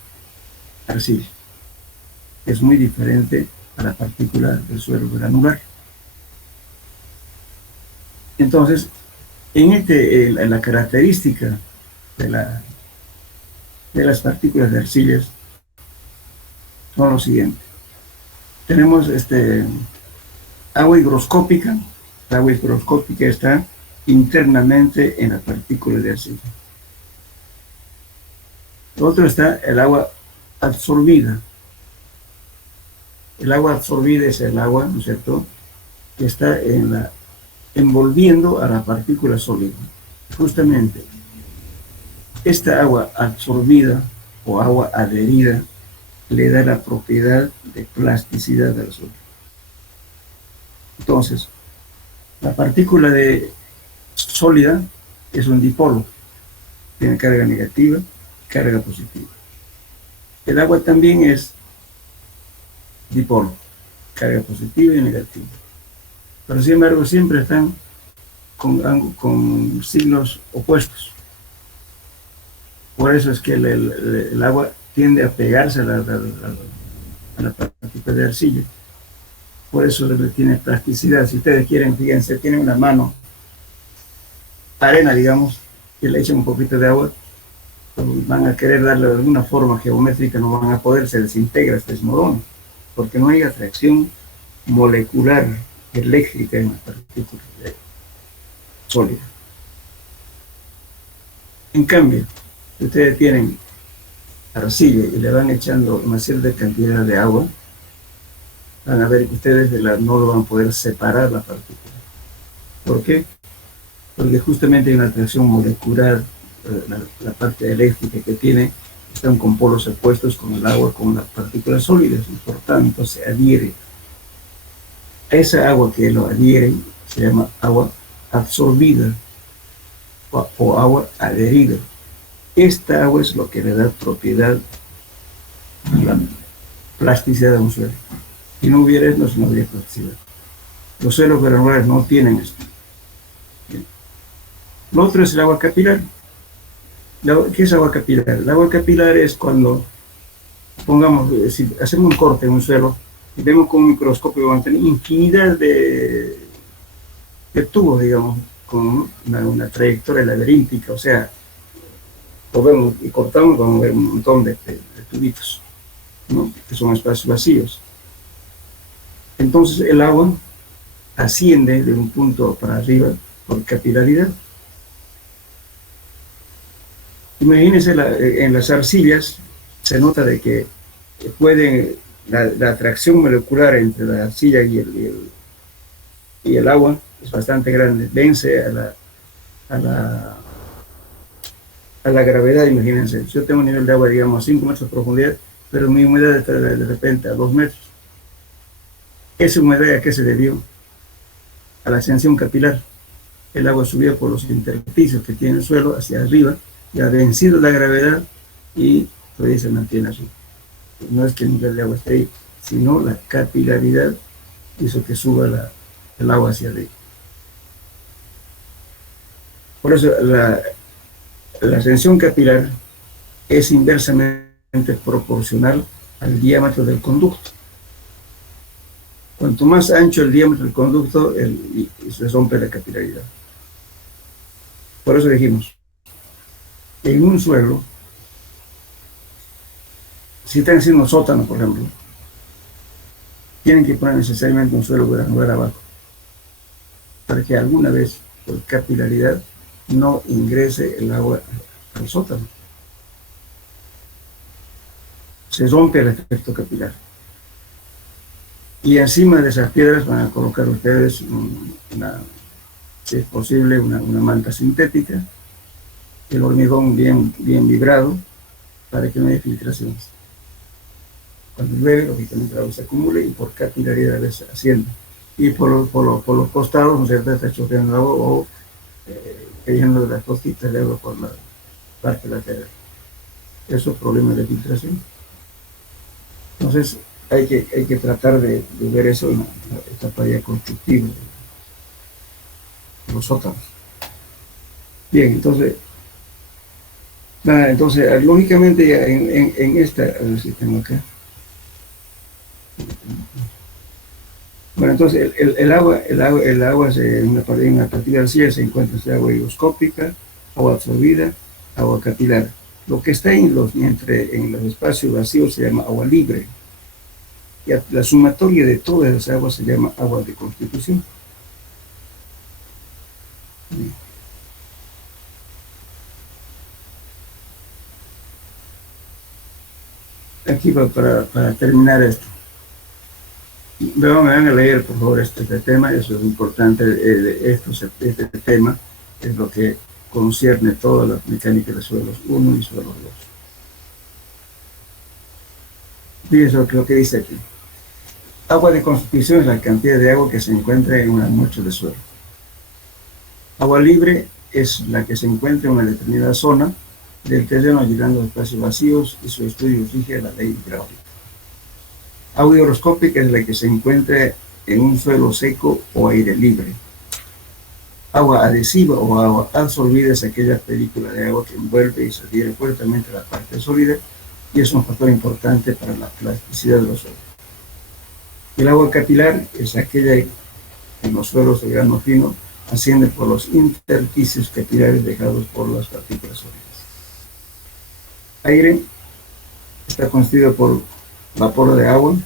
arcilla. Es muy diferente a la partícula del suelo granular. Entonces, en la característica de las partículas de arcillas son lo siguiente. Tenemos agua higroscópica. La agua higroscópica está internamente en la partícula de arcilla. Lo otro está el agua absorbida. El agua absorbida es el agua, ¿no es cierto?, que está envolviendo a la partícula sólida. Justamente, esta agua absorbida o agua adherida le da la propiedad de plasticidad al suelo. Entonces, la partícula sólida es un dipolo, tiene carga negativa, carga positiva. El agua también es dipolo, carga positiva y negativa. Pero sin embargo siempre están con signos opuestos. Por eso es que el agua tiende a pegarse a la partícula de arcilla. Por eso tiene plasticidad. Si ustedes quieren, fíjense, tienen una mano, arena, digamos, y le echan un poquito de agua, van a querer darle alguna forma geométrica, no van a poder, se desintegra, se desmorona, porque no hay atracción molecular eléctrica en las partículas sólidas. En cambio, si ustedes tienen arcilla y le van echando una cierta cantidad de agua, van a ver que ustedes no lo van a poder separar la partícula. ¿Por qué? Porque justamente hay una atracción molecular, la parte eléctrica que tiene, están con polos opuestos con el agua, con las partículas sólidas, y por tanto se adhiere. Esa agua que lo adhiere se llama agua absorbida o agua adherida. Esta agua es lo que le da propiedad a la plasticidad de un suelo. Si no hubiera esto, no habría plasticidad. Los suelos granulares no tienen esto. Bien. Lo otro es el agua capilar. ¿Qué es agua capilar? El agua capilar es cuando, pongamos, si hacemos un corte en un suelo y vemos con un microscopio van a tener infinidad de tubos, digamos, con una trayectoria laberíntica, o sea, lo vemos y cortamos, vamos a ver un montón de tubitos, ¿no? Que son espacios vacíos. Entonces el agua asciende de un punto para arriba por capilaridad. Imagínense en las arcillas, se nota de que la atracción molecular entre la arcilla y el agua es bastante grande, vence a la gravedad. Imagínense, yo tengo un nivel de agua, digamos, a 5 metros de profundidad, pero mi humedad está de repente a 2 metros. ¿Esa humedad a qué se debió? A la ascensión capilar. El agua subió por los intersticios que tiene el suelo hacia arriba, y ha vencido la gravedad y todavía se mantiene así. No es que el nivel de agua esté ahí, sino la capilaridad hizo que suba el agua hacia arriba. Por eso la ascensión capilar es inversamente proporcional al diámetro del conducto. Cuanto más ancho el diámetro del conducto, se rompe la capilaridad. Por eso dijimos, en un suelo, si están haciendo un sótano, por ejemplo, tienen que poner necesariamente un suelo granular abajo, para que alguna vez, por capilaridad, no ingrese el agua al sótano. Se rompe el efecto capilar. Y encima de esas piedras van a colocar ustedes, si es posible, una manta sintética, el hormigón bien vibrado, para que no haya filtraciones. Cuando llueve, lógicamente el agua se acumula y por capilaridad asciende. Y por los costados, ¿no es cierto?, está choqueando el agua o cayendo de las gotitas de agua por la parte lateral. Eso es problema de filtración. Entonces, hay que tratar de ver eso en la etapa ya constructiva de los sótanos. Bien, entonces, lógicamente ya en esta, a ver si tengo acá. Bueno, entonces el agua en una partida arcilla se encuentra agua higroscópica, agua absorbida, agua capilar. Lo que está en los espacios vacíos se llama agua libre. Y la sumatoria de todas las aguas se llama agua de constitución. Aquí para terminar esto. Me van a leer, por favor, este tema. Eso es importante. Este tema es lo que concierne toda la mecánica de suelos 1 y suelos 2. Fíjense lo que dice aquí. Agua de constitución es la cantidad de agua que se encuentra en una muestra de suelo. Agua libre es la que se encuentra en una determinada zona del terreno llegando a espacios vacíos, y su estudio rige la ley hidráulica. Agua higroscópica es la que se encuentra en un suelo seco o aire libre. Agua adhesiva o agua absorbida es aquella película de agua que envuelve y se adhiere fuertemente a la parte sólida, y es un factor importante para la plasticidad de los suelos. El agua capilar es aquella en los suelos de grano fino, asciende por los intersticios capilares dejados por las partículas sólidas. Aire está constituido por vapor de agua,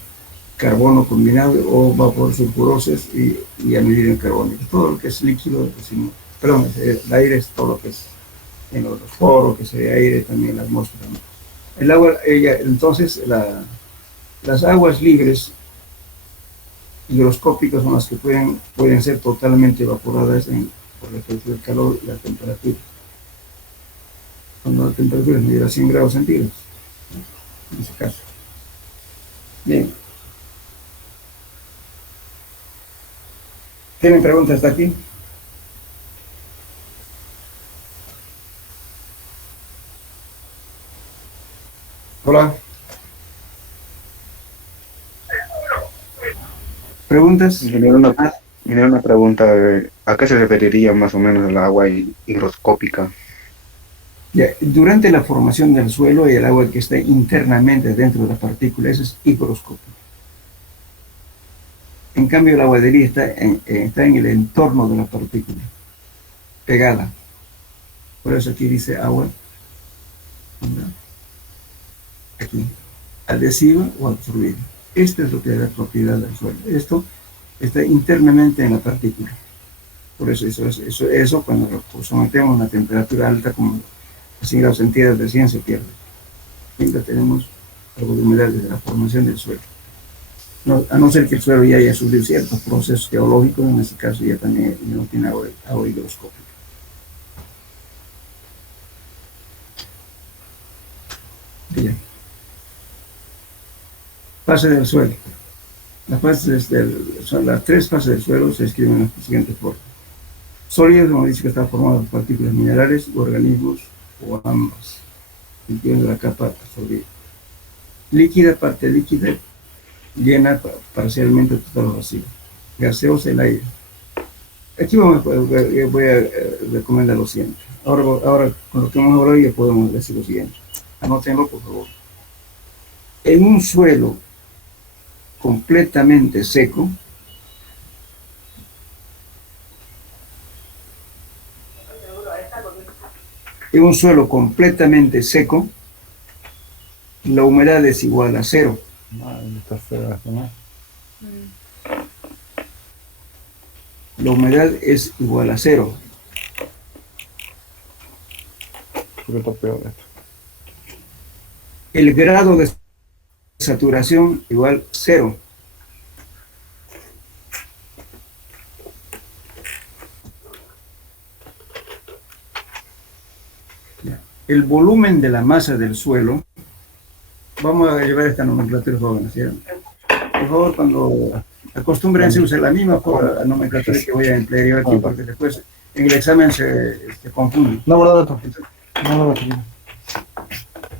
carbono combinado o vapor sulfurosos y anhídrido carbónico. Todo lo que es líquido, el aire es todo lo que es en los poros, que se aire también en la atmósfera, ¿no? El agua, entonces, las aguas libres higroscópicas son las que pueden ser totalmente evaporadas por el efecto del calor y la temperatura. Cuando la temperatura es mayor a 100 grados centígrados, en ese caso. Bien. ¿Tienen preguntas hasta aquí? Hola. ¿Preguntas? Una pregunta, ¿a qué se referiría más o menos el agua higroscópica? Ya, durante la formación del suelo y el agua que está internamente dentro de la partícula, eso es higroscópico. En cambio, el agua de día está en el entorno de la partícula, pegada. Por eso aquí dice agua, ¿verdad? Aquí, adhesiva o absorbida. Esta es lo que da la propiedad del suelo. Esto está internamente en la partícula. Por eso, eso cuando lo sometemos a una temperatura alta, como 100 grados centígrados, recién se pierde. Siempre tenemos algo de humedad desde la formación del suelo. No, a no ser que el suelo ya haya sufrido ciertos procesos geológicos, en ese caso ya también no tiene agua higroscópica. Bien. Fase del suelo. Son las tres fases del suelo, se escriben en la siguiente forma. Sólido, como dice que está formado por partículas minerales, organismos o ambas, incluyendo la capa absorbida. Líquida, parte líquida, llena parcialmente total o vacío. Gaseosa, el aire. Aquí voy a recomendar lo siguiente. Ahora, con lo que hemos hablado, ya podemos decir lo siguiente. Anótenlo, por favor. En un suelo completamente seco, la humedad es igual a 0. Está fea esto, ¿no? La humedad es igual a 0. Creo que está peor esto. El grado de saturación igual 0. El volumen de la masa del suelo, vamos a llevar esta nomenclatura jóvenes, ¿sí? Por favor, cuando acostúmbrense a usar la misma nomenclatura que voy a emplear yo aquí, porque después en el examen se confunde.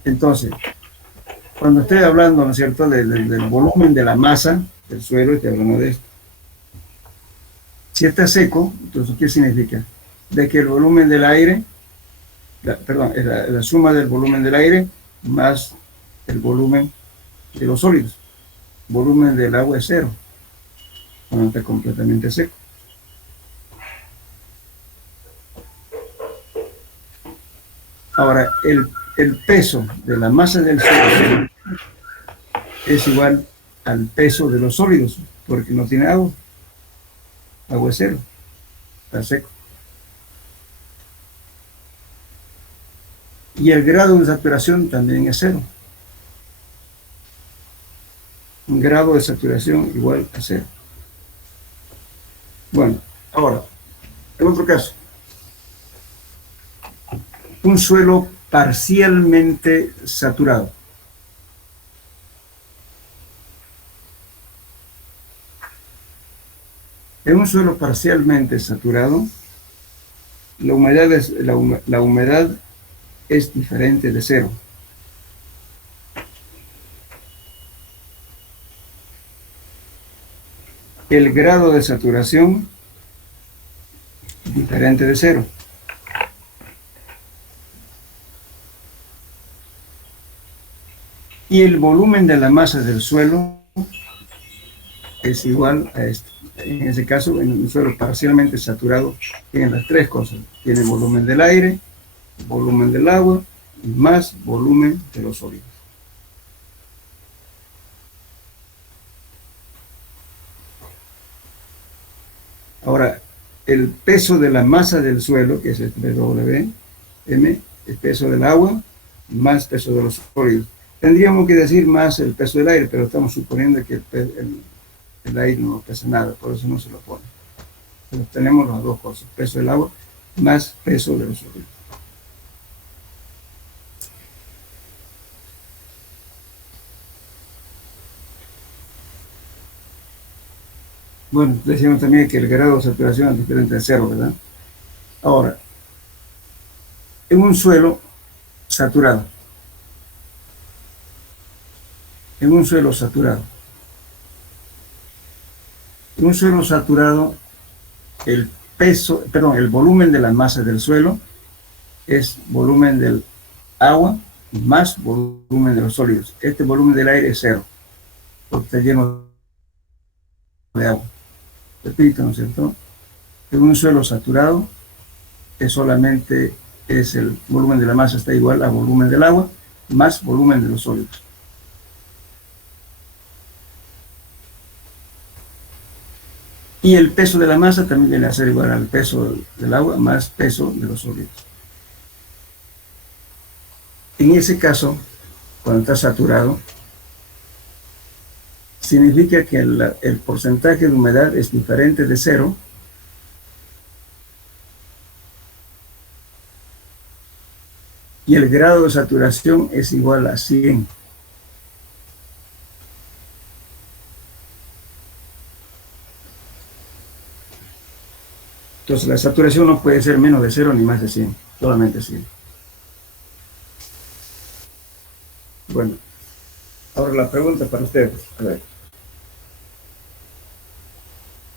Entonces, cuando estoy hablando, ¿no es cierto?, del volumen de la masa del suelo, estoy hablando de esto. Si está seco, entonces, ¿qué significa? De que el volumen del aire, la suma del volumen del aire más el volumen de los sólidos. El volumen del agua es 0, cuando está completamente seco. Ahora, el peso de la masa del suelo es igual al peso de los sólidos, porque no tiene agua. Agua es 0, está seco. Y el grado de saturación también es 0. Un grado de saturación igual a 0. Bueno, ahora, en otro caso. Un suelo parcialmente saturado. En un suelo parcialmente saturado, la humedad es diferente de 0. El grado de saturación diferente de 0. Y el volumen de la masa del suelo es igual a esto. En ese caso, en un suelo parcialmente saturado, tienen las tres cosas. Tiene volumen del aire, volumen del agua, y más volumen de los sólidos. Ahora, el peso de la masa del suelo, que es el WM, el peso del agua, más peso de los sólidos. Tendríamos que decir más el peso del aire, pero estamos suponiendo que el aire no pesa nada, por eso no se lo pone. Pero tenemos las dos cosas, peso del agua más peso de los sólidos. Bueno, decíamos también que el grado de saturación es diferente de cero, ¿verdad? Ahora, en un suelo saturado, en un suelo saturado, el peso, perdón, el volumen de la masa del suelo es volumen del agua más volumen de los sólidos. Este volumen del aire es cero, porque está lleno de agua. Repito, ¿no es cierto? En un suelo saturado es solamente el volumen de la masa está igual al volumen del agua más volumen de los sólidos. Y el peso de la masa también viene a ser igual al peso del agua más peso de los sólidos. En ese caso, cuando está saturado, significa que el porcentaje de humedad es diferente de cero y el grado de saturación es igual a 100. Entonces la saturación no puede ser menos de 0 ni más de 100, solamente 100. Bueno, ahora la pregunta para ustedes. A ver.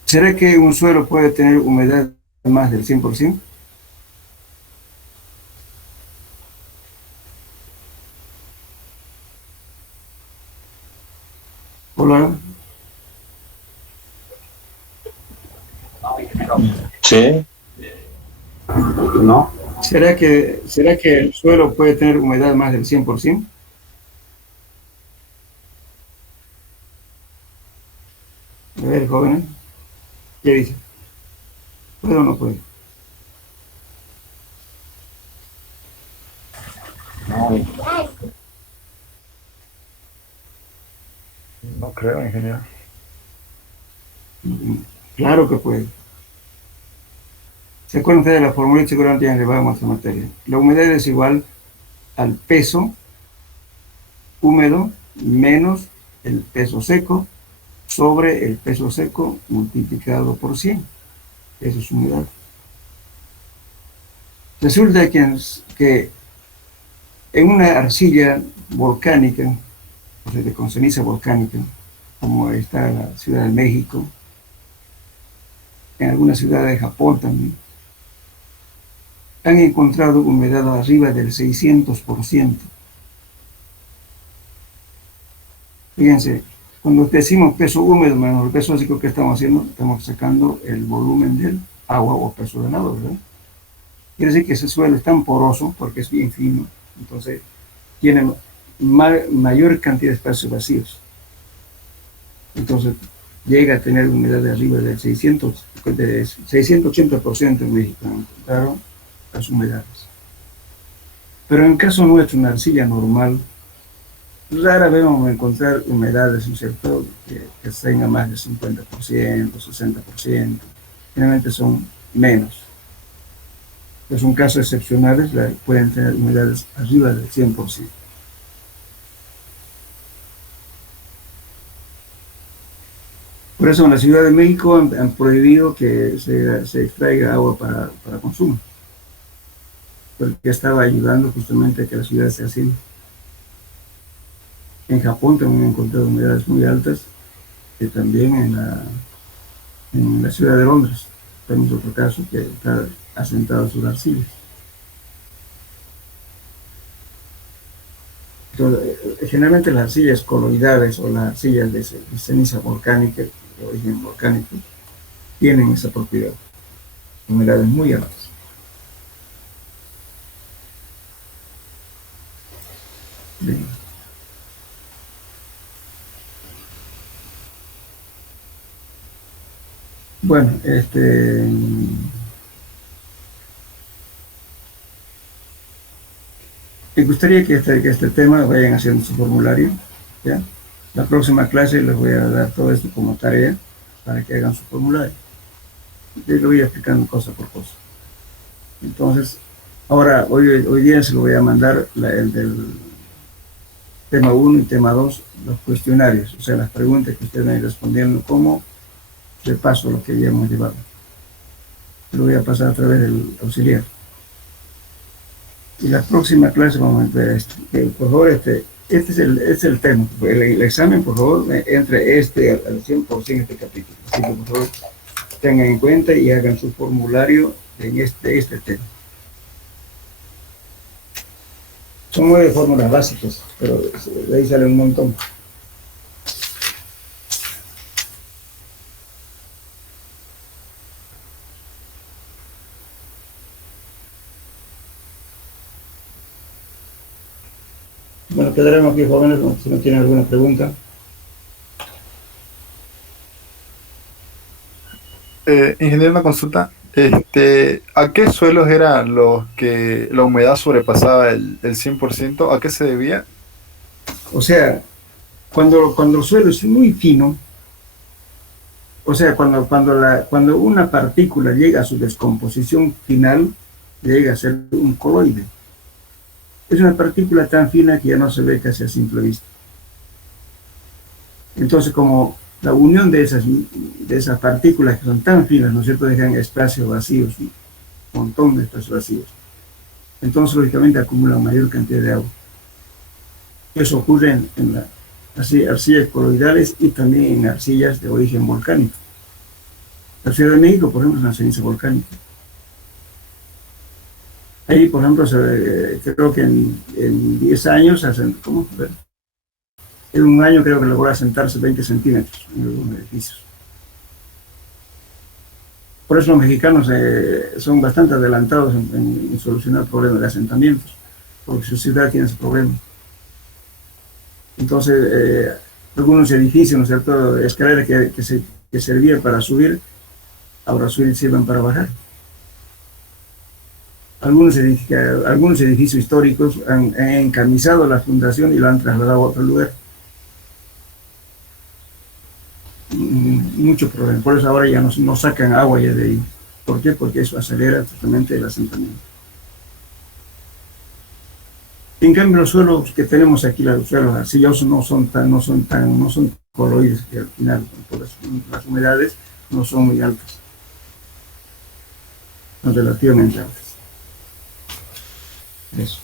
¿Será que un suelo puede tener humedad más del 100%? Hola. Sí. No, ¿Será que el suelo puede tener humedad más del 100%? A ver, jóvenes, ¿qué dice? ¿Puede o no puede? No creo, ingeniero. Claro que puede. ¿Se acuerdan ustedes de la fórmula? Seguramente ya han llevado esta materia. La humedad es igual al peso húmedo menos el peso seco sobre el peso seco multiplicado por 100. Eso es humedad. Resulta que en una arcilla volcánica, o sea, con ceniza volcánica, como está en la Ciudad de México, en algunas ciudades de Japón también, han encontrado humedad arriba del 600%. Fíjense, cuando decimos peso húmedo menos el peso seco, ¿qué estamos haciendo? Estamos sacando el volumen del agua o peso del agua, ¿verdad? Quiere decir que ese suelo es tan poroso porque es bien fino, entonces tiene mayor cantidad de espacios vacíos. Entonces llega a tener humedad de arriba del 680% en México, encontraron las humedades. Pero en el caso nuestro, una arcilla normal, rara vez vamos a encontrar humedades, ¿no es cierto?, que tengan más del 50%, 60%, generalmente son menos. Pero son casos excepcionales, pueden tener humedades arriba del 100%. Por eso en la Ciudad de México han prohibido que se extraiga agua para consumo, porque estaba ayudando justamente a que la ciudad sea así. En Japón también he encontrado humedades muy altas, que también en la ciudad de Londres. Tenemos otro caso que está asentado sobre arcillas. Entonces, generalmente las arcillas coloidales o las arcillas de ceniza volcánica, de origen volcánico, tienen esa propiedad, humedades muy altas. Bien. Bueno, me gustaría que este tema vayan haciendo su formulario, ¿ya? La próxima clase les voy a dar todo esto como tarea para que hagan su formulario. Yo lo voy explicando cosa por cosa. Entonces, ahora, hoy día se lo voy a mandar el del tema 1 y tema 2, los cuestionarios, o sea, las preguntas que ustedes van a ir respondiendo como repaso lo que ya hemos llevado. Lo voy a pasar a través del auxiliar. Y la próxima clase vamos a ver esto. Por favor, este es el tema. El examen, por favor, entre al 100% este capítulo. Así que, por favor, tengan en cuenta y hagan su formulario en este tema. Son 9 fórmulas básicas, pero de ahí sale un montón. Bueno, quedaremos aquí, jóvenes, si no tienen alguna pregunta. Ingeniero, una consulta. ¿A qué suelos eran los que la humedad sobrepasaba el 100%? ¿A qué se debía? O sea, cuando el suelo es muy fino, o sea, cuando una partícula llega a su descomposición final, llega a ser un coloide. Es una partícula tan fina que ya no se ve casi a simple vista. Entonces, como la unión de esas partículas que son tan finas, ¿no es cierto?, dejan espacios vacíos, un montón de espacios vacíos. Entonces, lógicamente, acumulan mayor cantidad de agua. Eso ocurre en las arcillas coloidales y también en arcillas de origen volcánico. La Ciudad de México, por ejemplo, es una ceniza volcánica. Ahí, por ejemplo, creo que en 10 años, en un año creo que logró asentarse 20 centímetros en algunos edificios. Por eso los mexicanos son bastante adelantados en solucionar problemas de asentamientos, porque su ciudad tiene ese problema. Entonces, algunos edificios, ¿no es cierto?, escaleras que servían para subir, ahora sirven para bajar. Algunos edificios históricos han encamisado la fundación y lo han trasladado a otro lugar. Muchos problemas. Por eso ahora ya no sacan agua ya de ahí. ¿Por qué? Porque eso acelera totalmente el asentamiento. En cambio, los suelos que tenemos aquí, los suelos arcillosos, no son coloides, que al final, por las humedades, no son muy altas. Son relativamente altas. Eso.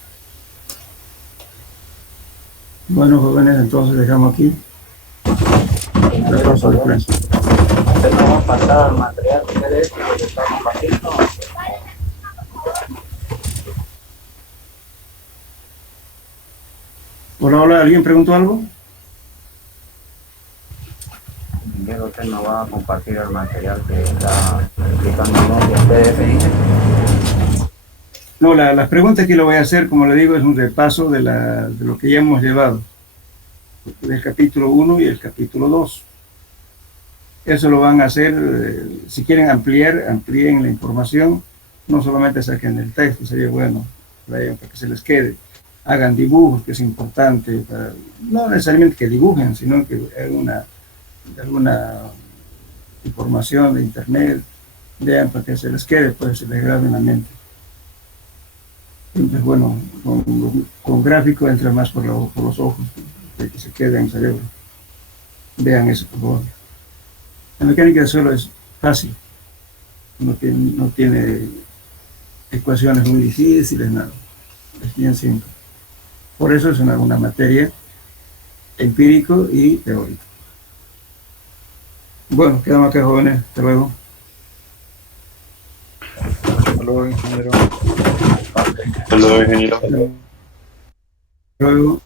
Bueno, jóvenes, entonces dejamos aquí la pausa de clase. ¿Usted nos va a pasar el material que ustedes están compartiendo? Hola, ¿alguien preguntó algo? Ingeniero, usted nos va a compartir el material que está explicándonos de ustedes. No, las preguntas que le voy a hacer, como le digo, es un repaso de lo que ya hemos llevado, del capítulo 1 y el capítulo 2. Eso lo van a hacer, si quieren amplíen la información, no solamente saquen el texto, sería bueno para que se les quede. Hagan dibujos, que es importante, no necesariamente que dibujen, sino que alguna información de internet, vean para que se les quede, pues se les grabe en la mente. Entonces, bueno, con gráfico entra más por los ojos, de que se quede en el cerebro. Vean eso, por favor. La mecánica del suelo es fácil, no tiene ecuaciones muy difíciles, nada, es bien simple. Por eso es una materia empírico y teórico. Bueno, quedamos acá, jóvenes, hasta luego. Hasta luego, ingeniero. Hasta luego, ingeniero. Hasta luego.